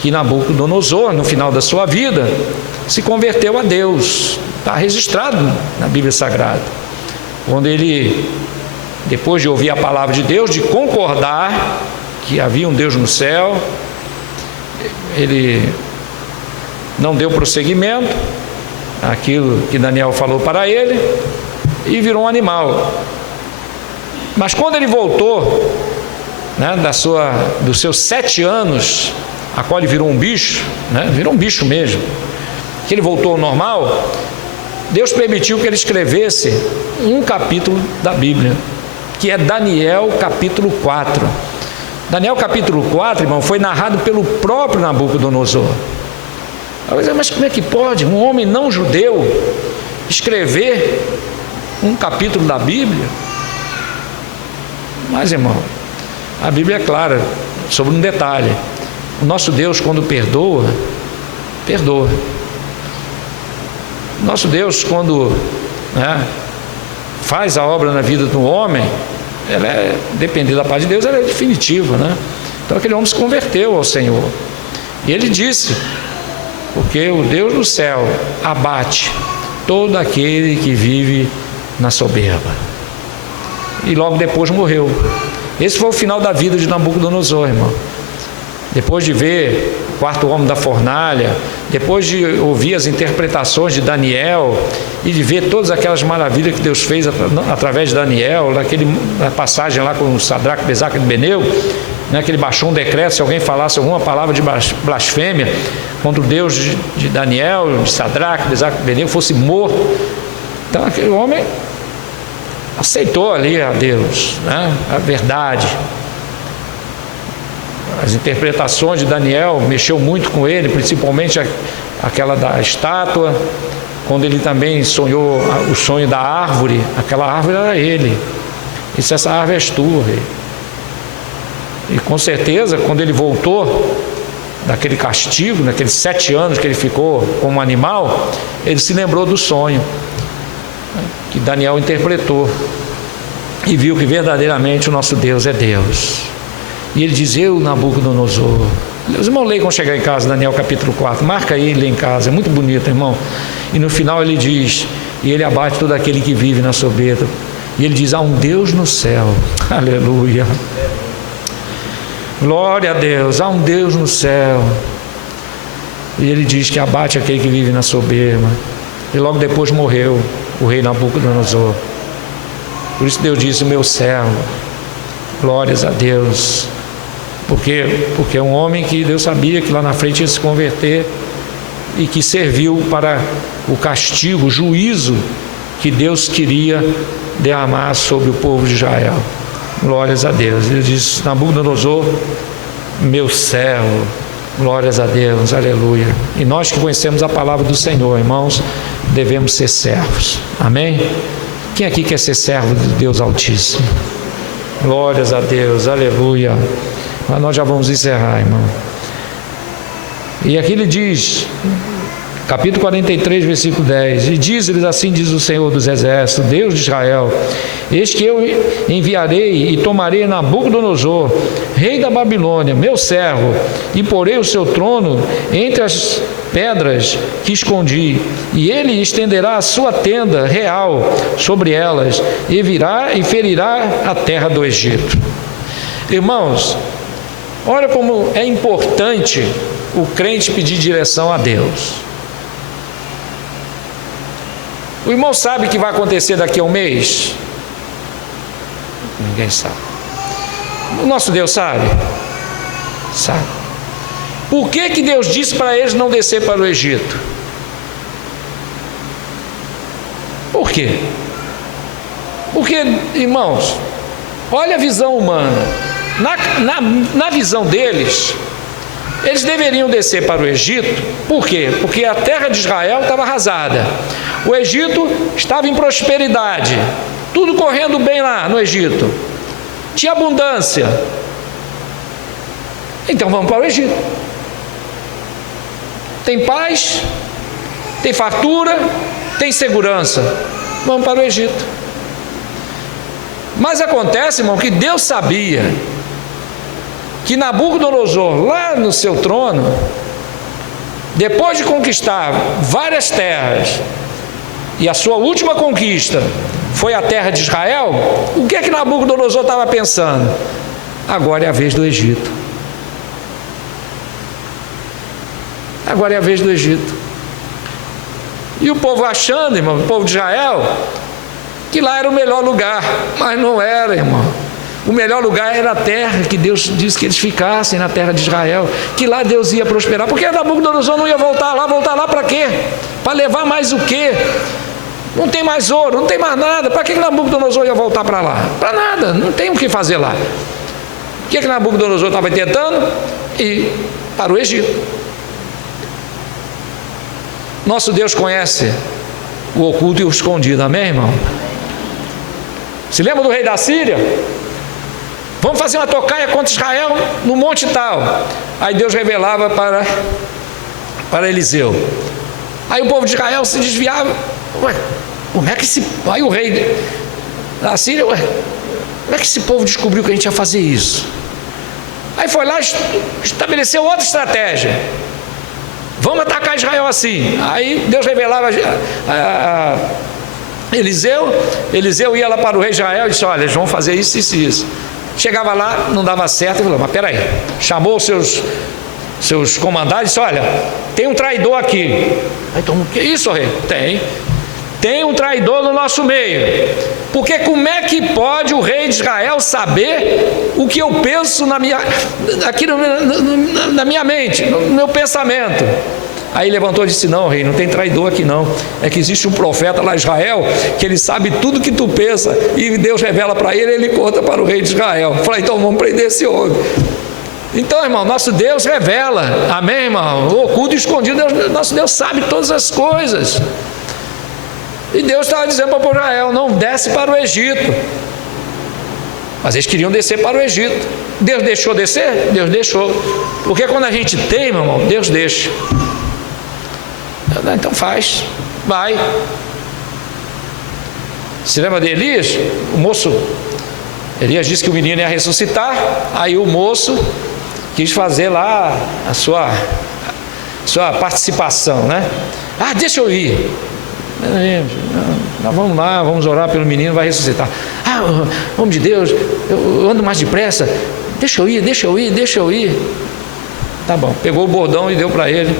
que Nabucodonosor, no final da sua vida, se converteu a Deus. Está registrado na Bíblia Sagrada. Quando ele, depois de ouvir a palavra de Deus, de concordar que havia um Deus no céu, ele não deu prosseguimento àquilo que Daniel falou para ele e virou um animal. Mas quando ele voltou, né, dos seus 7 anos, a qual ele virou um bicho, né, virou um bicho mesmo, que ele voltou ao normal, Deus permitiu que ele escrevesse um capítulo da Bíblia, que é Daniel capítulo 4. Daniel capítulo 4, irmão, foi narrado pelo próprio Nabucodonosor. Mas como é que pode um homem não judeu escrever um capítulo da Bíblia? Mas, irmão, a Bíblia é clara sobre um detalhe: o nosso Deus, quando perdoa, perdoa. Nosso Deus, quando faz a obra na vida do homem, ela é, dependendo da parte de Deus, ela é definitiva, né? Então aquele homem se converteu ao Senhor, e ele disse: porque o Deus do céu abate todo aquele que vive na soberba. E logo depois morreu. Esse foi o final da vida de Nabucodonosor, irmão. Depois de ver o quarto homem da fornalha, depois de ouvir as interpretações de Daniel e de ver todas aquelas maravilhas que Deus fez através de Daniel, na passagem lá com o Sadraque, Mesaque e Abednego, né, que ele baixou um decreto: se alguém falasse alguma palavra de blasfêmia contra o Deus de Daniel, de Sadraque, Mesaque e Abednego, fosse morto. Então aquele homem aceitou ali a Deus, né, a verdade. As interpretações de Daniel mexeu muito com ele, principalmente aquela da estátua, quando ele também sonhou o sonho da árvore. Aquela árvore era ele. Disse: essa árvore és tu, rei. E com certeza, quando ele voltou daquele castigo, naqueles 7 anos que ele ficou como animal, ele se lembrou do sonho que Daniel interpretou e viu que verdadeiramente o nosso Deus é Deus. E ele diz: eu, Nabucodonosor. Os irmãos leiam quando chegar em casa, Daniel capítulo 4, marca aí, lê em casa, é muito bonito, irmão. E no final ele diz: e ele abate todo aquele que vive na soberba. E ele diz: há um Deus no céu. Aleluia, glória a Deus, há um Deus no céu. E ele diz que abate aquele que vive na soberba. E logo depois morreu o rei Nabucodonosor. Por isso Deus disse: meu servo. Glórias a Deus. Porque é um homem que Deus sabia que lá na frente ia se converter e que serviu para o castigo, o juízo que Deus queria derramar sobre o povo de Israel. Glórias a Deus. Ele diz: Nabucodonosor, meu servo. Glórias a Deus, aleluia. E nós que conhecemos a palavra do Senhor, irmãos, devemos ser servos. Amém? Quem aqui quer ser servo de Deus Altíssimo? Glórias a Deus, aleluia. Mas nós já vamos encerrar, irmão. E aqui ele diz, capítulo 43, versículo 10: e diz-lhes assim, diz o Senhor dos Exércitos, Deus de Israel: eis que eu enviarei e tomarei Nabucodonosor, rei da Babilônia, meu servo, e porei o seu trono entre as pedras que escondi, e ele estenderá a sua tenda real sobre elas, e virá e ferirá a terra do Egito. Irmãos, olha como é importante o crente pedir direção a Deus. O irmão sabe o que vai acontecer daqui a um mês? Ninguém sabe. O nosso Deus sabe? Sabe. Por que Deus disse para eles não descer para o Egito? Por quê? Porque, irmãos, olha a visão humana. Na visão deles, eles deveriam descer para o Egito. Por quê? Porque a terra de Israel estava arrasada. O Egito estava em prosperidade, tudo correndo bem lá no Egito, tinha abundância. Então vamos para o Egito. Tem paz, tem fartura, tem segurança. Vamos para o Egito. Mas acontece, irmão, que Deus sabia que Nabucodonosor, lá no seu trono, depois de conquistar várias terras, e a sua última conquista foi a terra de Israel, o que é que Nabucodonosor estava pensando? Agora é a vez do Egito. Agora é a vez do Egito. E o povo achando, irmão, o povo de Israel, que lá era o melhor lugar, mas não era, irmão. O melhor lugar era a terra que Deus disse que eles ficassem, na terra de Israel, que lá Deus ia prosperar. Porque Nabucodonosor não ia voltar lá para quê? Para levar mais o quê? Não tem mais ouro, não tem mais nada. Para que Nabucodonosor ia voltar para lá? Para nada, não tem o que fazer lá. O que Nabucodonosor estava tentando? Ir para o Egito. Nosso Deus conhece o oculto e o escondido, amém, irmão? Se lembra do rei da Síria? Vamos fazer uma tocaia contra Israel no monte tal. Aí Deus revelava para Eliseu. Aí o povo de Israel se desviava. Ué, como é que aí o rei da Síria, ué, como é que esse povo descobriu que a gente ia fazer isso? Aí foi lá, estabeleceu outra estratégia. Vamos atacar Israel assim. Aí Deus revelava a Eliseu ia lá para o rei Israel e disse: olha, eles vão fazer isso, isso e isso. Chegava lá, não dava certo, e falou: mas peraí, chamou os seus comandantes e disse: olha, tem um traidor aqui. Aí todo mundo: que isso, rei? Tem um traidor no nosso meio. Porque como é que pode o rei de Israel saber o que eu penso na minha mente, no meu pensamento? Aí levantou e disse: não, rei, não tem traidor aqui não. É que existe um profeta lá em Israel, que ele sabe tudo que tu pensa, e Deus revela para ele, ele conta para o rei de Israel. Falei: então vamos prender esse homem. Então, irmão, nosso Deus revela, amém, irmão? O oculto e escondido, nosso Deus sabe todas as coisas. E Deus estava dizendo para o povo de Israel: não desce para o Egito. Mas eles queriam descer para o Egito. Deus deixou descer? Deus deixou. Porque quando a gente tem, meu irmão, Deus deixa. Então faz, vai. Se lembra de Elias? O moço, Elias disse que o menino ia ressuscitar. Aí o moço quis fazer lá a sua participação, né? Ah, deixa eu ir. Nós vamos lá, vamos orar pelo menino, vai ressuscitar. Ah, homem de Deus, eu ando mais depressa. Deixa eu ir. Tá bom, pegou o bordão e deu para ele.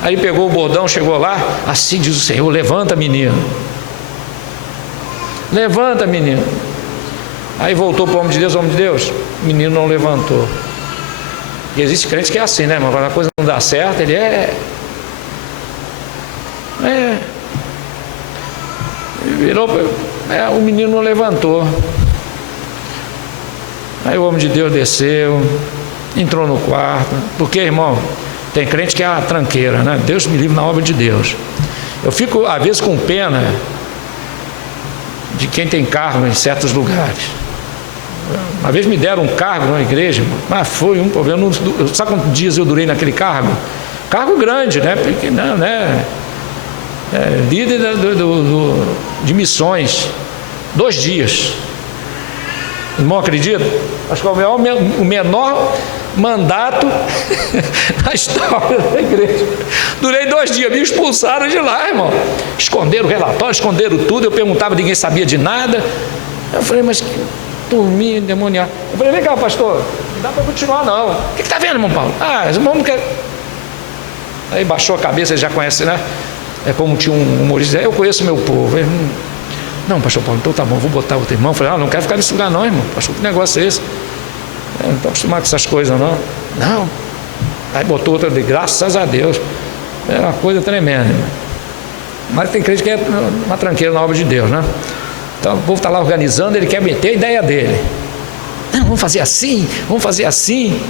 Aí pegou o bordão, chegou lá: assim diz o Senhor, levanta, menino. Levanta, menino. Aí voltou para o homem de Deus: o menino não levantou. E existe crente que é assim, né, irmão? Quando a coisa não dá certo, ele virou, o menino não levantou. Aí o homem de Deus desceu, entrou no quarto. Porque, irmão, tem crente que é a tranqueira, né? Deus me livre na obra de Deus. Eu fico, às vezes, com pena de quem tem cargo em certos lugares. Uma vez me deram um cargo na igreja, mas foi um problema. Sabe quantos dias eu durei naquele cargo? Cargo grande, né? Porque, não, né? Líder de missões. 2 dias. Irmão, acredita? Acho que é o menor mandato na história da igreja. Durei 2 dias, me expulsaram de lá, irmão. Esconderam o relatório, esconderam tudo. Eu perguntava, ninguém sabia de nada. Eu falei: mas que turminha endemoniada. Eu falei: vem cá, pastor, não dá para continuar não. O que está vendo, irmão Paulo? Ah, os irmãos não querem. Aí baixou a cabeça, ele já conhece, né? É como tinha um humorista: eu conheço meu povo. Não, pastor Paulo, então tá bom, vou botar outro irmão. Eu falei: não quero ficar nesse lugar não, irmão. Pastor, que negócio é esse? Não estou acostumado com essas coisas não. Aí botou outra, de graças a Deus. É uma coisa tremenda, irmão. Mas tem crente que é uma tranqueira na obra de Deus, né? Então o povo está lá organizando, ele quer meter a ideia dele. Não, vamos fazer assim. Vamos fazer assim.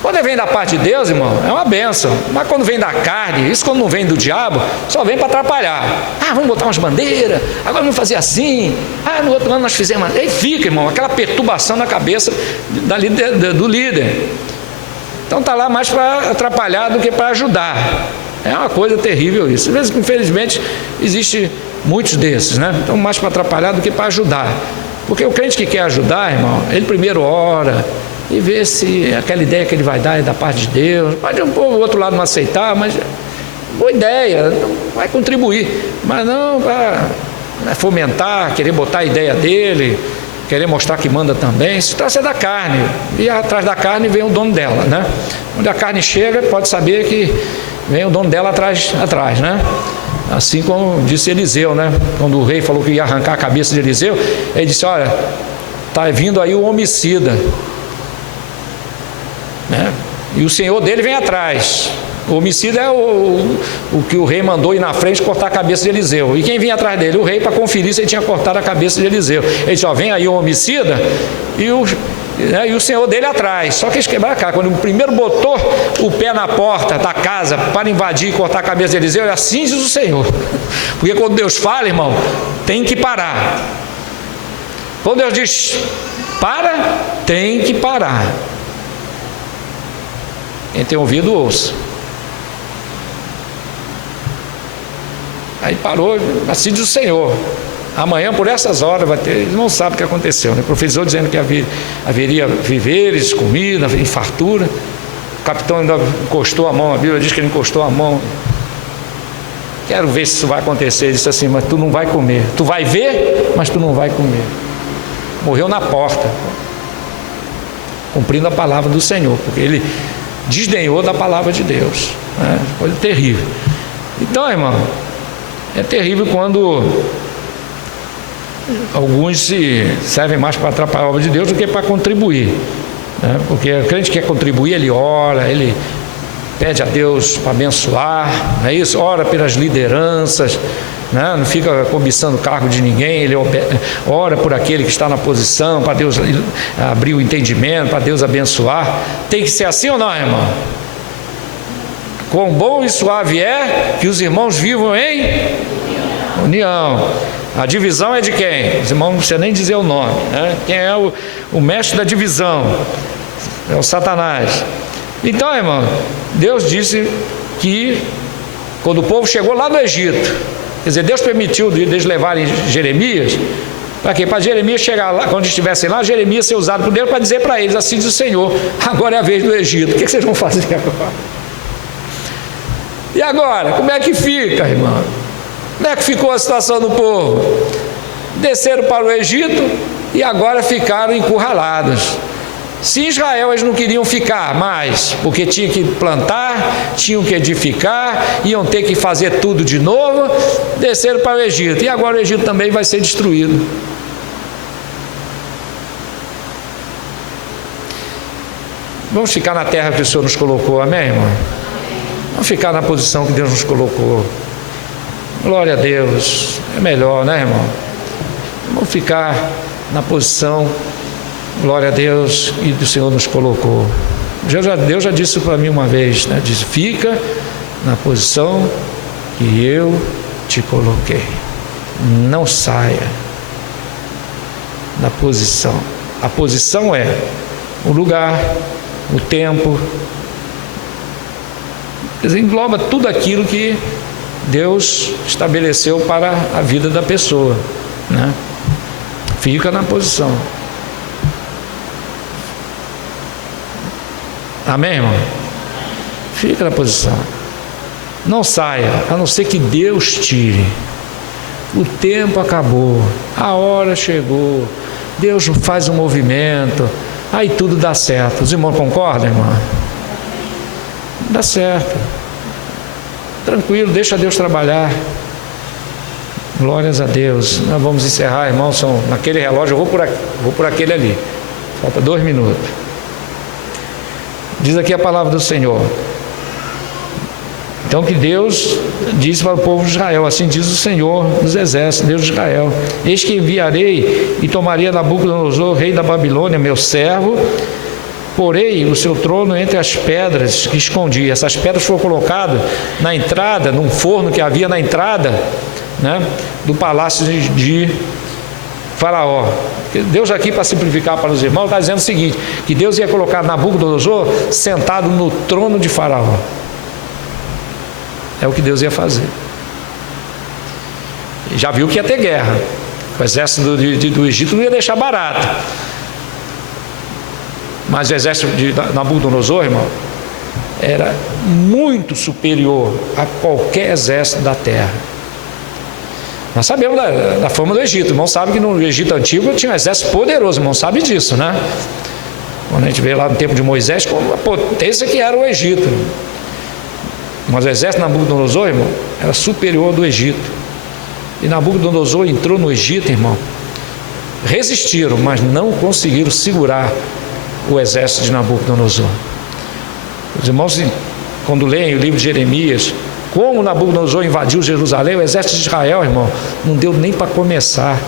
Quando vem da parte de Deus, irmão, é uma bênção. Mas quando vem da carne, isso quando não vem do diabo, só vem para atrapalhar. Ah, vamos botar umas bandeiras, agora vamos fazer assim. Ah, no outro ano nós fizemos. Aí fica, irmão, aquela perturbação na cabeça do líder. Então está lá mais para atrapalhar do que para ajudar. É uma coisa terrível isso. Às vezes, infelizmente, existe muitos desses, né? Então mais para atrapalhar do que para ajudar. Porque o crente que quer ajudar, irmão, ele primeiro ora e vê se aquela ideia que ele vai dar é da parte de Deus. Pode um pouco o outro lado não aceitar, mas boa ideia, vai contribuir. Mas não para fomentar, querer botar a ideia dele, querer mostrar que manda também. Isso trata-se da carne. E atrás da carne vem o dono dela, né? Onde a carne chega, pode saber que vem o dono dela atrás, né? Assim como disse Eliseu, né? Quando o rei falou que ia arrancar a cabeça de Eliseu, ele disse: olha, está vindo aí o homicida, né? E o senhor dele vem atrás. O homicida é o que o rei mandou ir na frente cortar a cabeça de Eliseu. E quem vinha atrás dele? O rei, para conferir se ele tinha cortado a cabeça de Eliseu. Ele disse: ó, vem aí o homicida e o senhor dele atrás. Só que eles quebraram a cara. Quando o primeiro botou o pé na porta da casa para invadir e cortar a cabeça de Eliseu, ele: assim diz o Senhor. Porque quando Deus fala, irmão, tem que parar. Quando Deus diz para, tem que parar. Quem tem ouvido, ouça. Aí parou, assim diz o Senhor. Amanhã, por essas horas, vai ter. Eles não sabem o que aconteceu, né? Profetizou dizendo que haveria víveres, comida, em fartura. O capitão ainda encostou a mão, a Bíblia diz que ele encostou a mão. Quero ver se isso vai acontecer. Ele disse assim: mas tu não vai comer. Tu vai ver, mas tu não vai comer. Morreu na porta, cumprindo a palavra do Senhor, porque ele desdenhou da palavra de Deus, né? Coisa terrível. Então, irmão, é terrível quando alguns se servem mais para atrapalhar a obra de Deus do que para contribuir, né? Porque o crente quer contribuir, ele ora, ele pede a Deus para abençoar, não é isso? Ora pelas lideranças, né? Não fica cobiçando o cargo de ninguém, ele ora por aquele que está na posição, para Deus abrir o entendimento, para Deus abençoar. Tem que ser assim ou não, irmão? Quão bom e suave é que os irmãos vivam em união. A divisão é de quem? Os irmãos não precisam nem dizer o nome, né? Quem é o mestre da divisão? É o Satanás. Então, irmão, Deus disse que quando o povo chegou lá no Egito, quer dizer, Deus permitiu eles levarem Jeremias, para quê? Para Jeremias chegar lá, quando estivessem lá, Jeremias ser usado por Deus para dizer para eles: assim diz o Senhor, agora é a vez do Egito. O que vocês vão fazer agora? E agora? Como é que fica, irmão? Como é que ficou a situação do povo? Desceram para o Egito e agora ficaram encurralados. Se em Israel eles não queriam ficar mais, porque tinham que plantar, tinham que edificar, iam ter que fazer tudo de novo, desceram para o Egito. E agora o Egito também vai ser destruído. Vamos ficar na terra que o Senhor nos colocou, amém, irmão? Vamos ficar na posição que Deus nos colocou. Glória a Deus, é melhor, né, irmão? Vamos ficar na posição, glória a Deus, que o Senhor nos colocou. Deus já disse para mim uma vez, né? Disse: fica na posição que eu te coloquei. Não saia da posição. A posição é o lugar, o tempo, quer dizer, engloba tudo aquilo que Deus estabeleceu para a vida da pessoa, né? Fica na posição. Amém, irmão? Fica na posição. Não saia, a não ser que Deus tire. O tempo acabou, a hora chegou, Deus faz um movimento, aí tudo dá certo. Os irmãos concordam, irmão? Dá certo. Tranquilo, deixa Deus trabalhar. Glórias a Deus. Nós vamos encerrar, irmãos. Naquele relógio, eu vou por aquele ali. Falta 2 minutos. Diz aqui a palavra do Senhor. Então, que Deus disse para o povo de Israel: assim diz o Senhor dos exércitos, Deus de Israel: eis que enviarei e tomaria Nabucodonosor, rei da Babilônia, meu servo, porei o seu trono entre as pedras que escondi. Essas pedras foram colocadas na entrada, num forno que havia na entrada, né, do palácio de Faraó. Deus aqui, para simplificar para os irmãos, está dizendo o seguinte: que Deus ia colocar Nabucodonosor sentado no trono de Faraó. É o que Deus ia fazer. Já viu que ia ter guerra. O exército do Egito não ia deixar barato. Mas o exército de Nabucodonosor, irmão, era muito superior a qualquer exército da terra. Nós sabemos da fama do Egito. O irmão sabe que no Egito antigo tinha um exército poderoso. O irmão sabe disso, né? Quando a gente vê lá no tempo de Moisés, como a potência que era o Egito. Mas o exército de Nabucodonosor, irmão, era superior ao do Egito. E Nabucodonosor entrou no Egito, irmão. Resistiram, mas não conseguiram segurar o exército de Nabucodonosor. Os irmãos quando leem o livro de Jeremias, como Nabucodonosor invadiu Jerusalém, o exército de Israel, irmão, não deu nem para começar,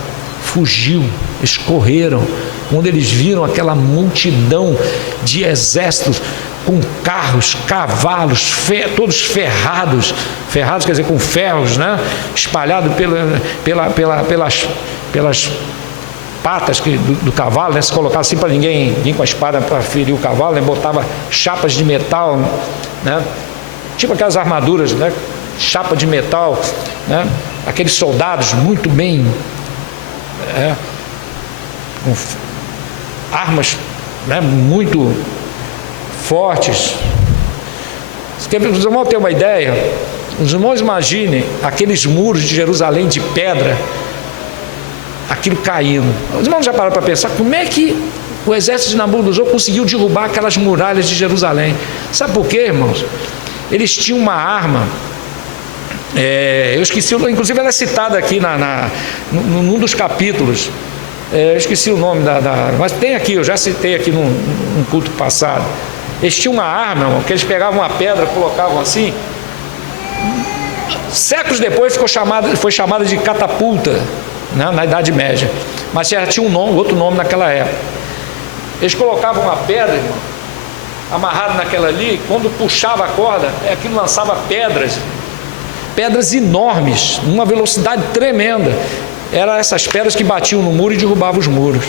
fugiu, eles correram. Quando eles viram aquela multidão de exércitos com carros, cavalos, todos ferrados quer dizer, com ferros, né? Espalhados pelas patas do cavalo, né? Se colocava assim para ninguém vir com a espada para ferir o cavalo, né? Botava chapas de metal, né? Tipo aquelas armaduras, né? Chapa de metal, né? Aqueles soldados muito bem, com armas, né? Muito fortes. Os irmãos terem uma ideia, os irmãos imaginem aqueles muros de Jerusalém de pedra, aquilo caindo. Os irmãos já pararam para pensar como é que o exército de Nabucodonosor conseguiu derrubar aquelas muralhas de Jerusalém? Sabe por quê, irmãos? Eles tinham uma arma, eu esqueci, inclusive ela é citada aqui num dos capítulos, eu esqueci o nome mas tem aqui, eu já citei aqui num culto passado. Eles tinham uma arma, irmão, que eles pegavam uma pedra, colocavam assim, séculos depois foi chamada de catapulta, né, na Idade Média, mas já tinha outro nome naquela época. Eles colocavam uma pedra, irmão, amarrado naquela ali, quando puxava a corda, aquilo lançava pedras enormes, numa velocidade tremenda. Eram essas pedras que batiam no muro e derrubavam os muros.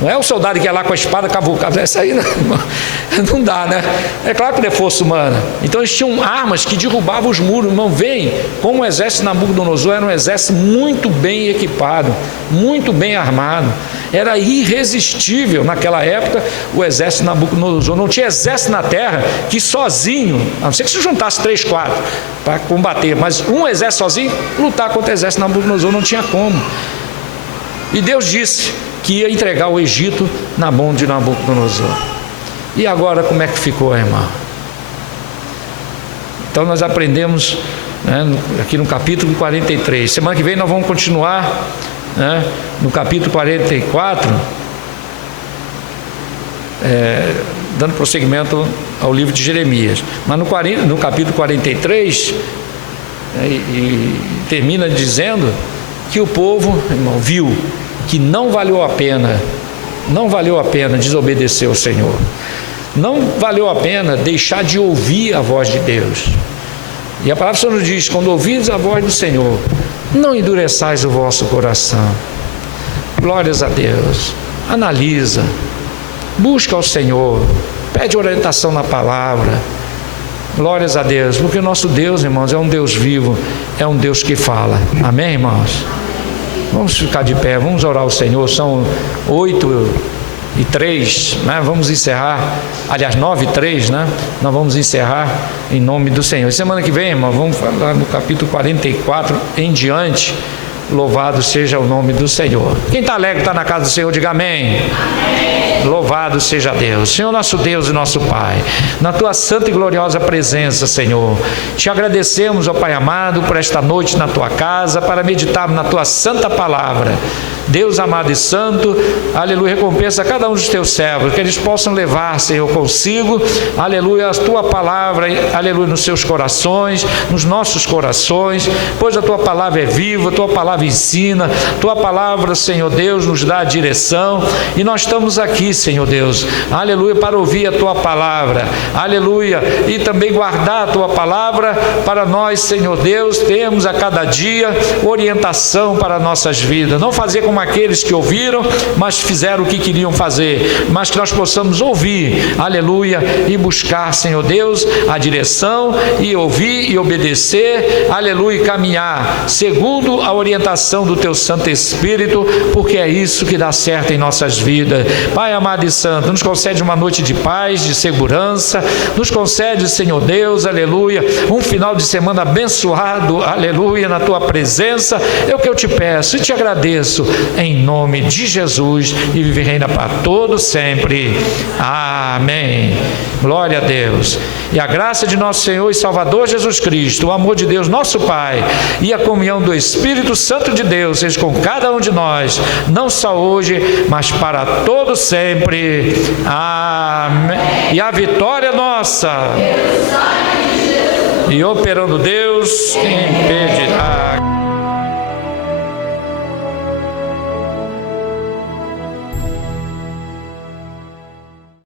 Não é o soldado que ia lá com a espada cavucada, essa aí não dá, né? É claro que não é força humana. Então eles tinham armas que derrubavam os muros. Irmão, veem como o exército de Nabucodonosor era um exército muito bem equipado, muito bem armado. Era irresistível naquela época o exército de Nabucodonosor. Não tinha exército na terra que sozinho, a não ser que se juntasse 3, 4 para combater, mas um exército sozinho, lutar contra o exército de Nabucodonosor não tinha como. E Deus disse que ia entregar o Egito na mão de Nabucodonosor. E agora como é que ficou, irmão? Então nós aprendemos, né, aqui no capítulo 43. Semana que vem nós vamos continuar, né, no capítulo 44, dando prosseguimento ao livro de Jeremias. Mas no capítulo 43, e termina dizendo que o povo, irmão, viu que não valeu a pena desobedecer ao Senhor, não valeu a pena deixar de ouvir a voz de Deus. E a palavra do Senhor nos diz: quando ouvides a voz do Senhor, não endureçais o vosso coração. Glórias a Deus. Analisa, busca ao Senhor, pede orientação na palavra. Glórias a Deus, porque o nosso Deus, irmãos, é um Deus vivo, é um Deus que fala. Amém, irmãos? Vamos ficar de pé, vamos orar ao Senhor. São 8h03, né? Vamos encerrar, aliás 9h03, né? Nós vamos encerrar em nome do Senhor. Semana que vem, irmão, vamos falar no capítulo 44 em diante. Louvado seja o nome do Senhor. Quem está alegre, está na casa do Senhor, diga amém. Amém. Louvado seja Deus. Senhor, nosso Deus e nosso Pai, na tua santa e gloriosa presença, Senhor, te agradecemos, ó Pai amado, por esta noite na tua casa, para meditarmos na tua santa palavra. Deus amado e santo, aleluia, recompensa a cada um dos teus servos, que eles possam levar, Senhor, consigo, aleluia, a tua palavra, aleluia, nos seus corações, nos nossos corações, pois a tua palavra é viva, a tua palavra ensina, tua palavra, Senhor Deus, nos dá a direção, e nós estamos aqui, Senhor Deus, aleluia, para ouvir a tua palavra, aleluia, e também guardar a tua palavra para nós, Senhor Deus, termos a cada dia orientação para nossas vidas, não fazer como aqueles que ouviram, mas fizeram o que queriam fazer, mas que nós possamos ouvir, aleluia, e buscar, Senhor Deus, a direção, e ouvir e obedecer, aleluia, e caminhar segundo a orientação do teu Santo Espírito, porque é isso que dá certo em nossas vidas. Pai amado e santo, nos concede uma noite de paz, de segurança, nos concede, Senhor Deus, aleluia, um final de semana abençoado, aleluia, na tua presença. É o que eu te peço e te agradeço, em nome de Jesus, e vive e reina para todos sempre. Amém. Glória a Deus. E a graça de nosso Senhor e Salvador Jesus Cristo, o amor de Deus nosso Pai e a comunhão do Espírito Santo de Deus seja com cada um de nós, não só hoje, mas para todos sempre. Amém. e a vitória é nossa. E operando Deus, quem impedirá?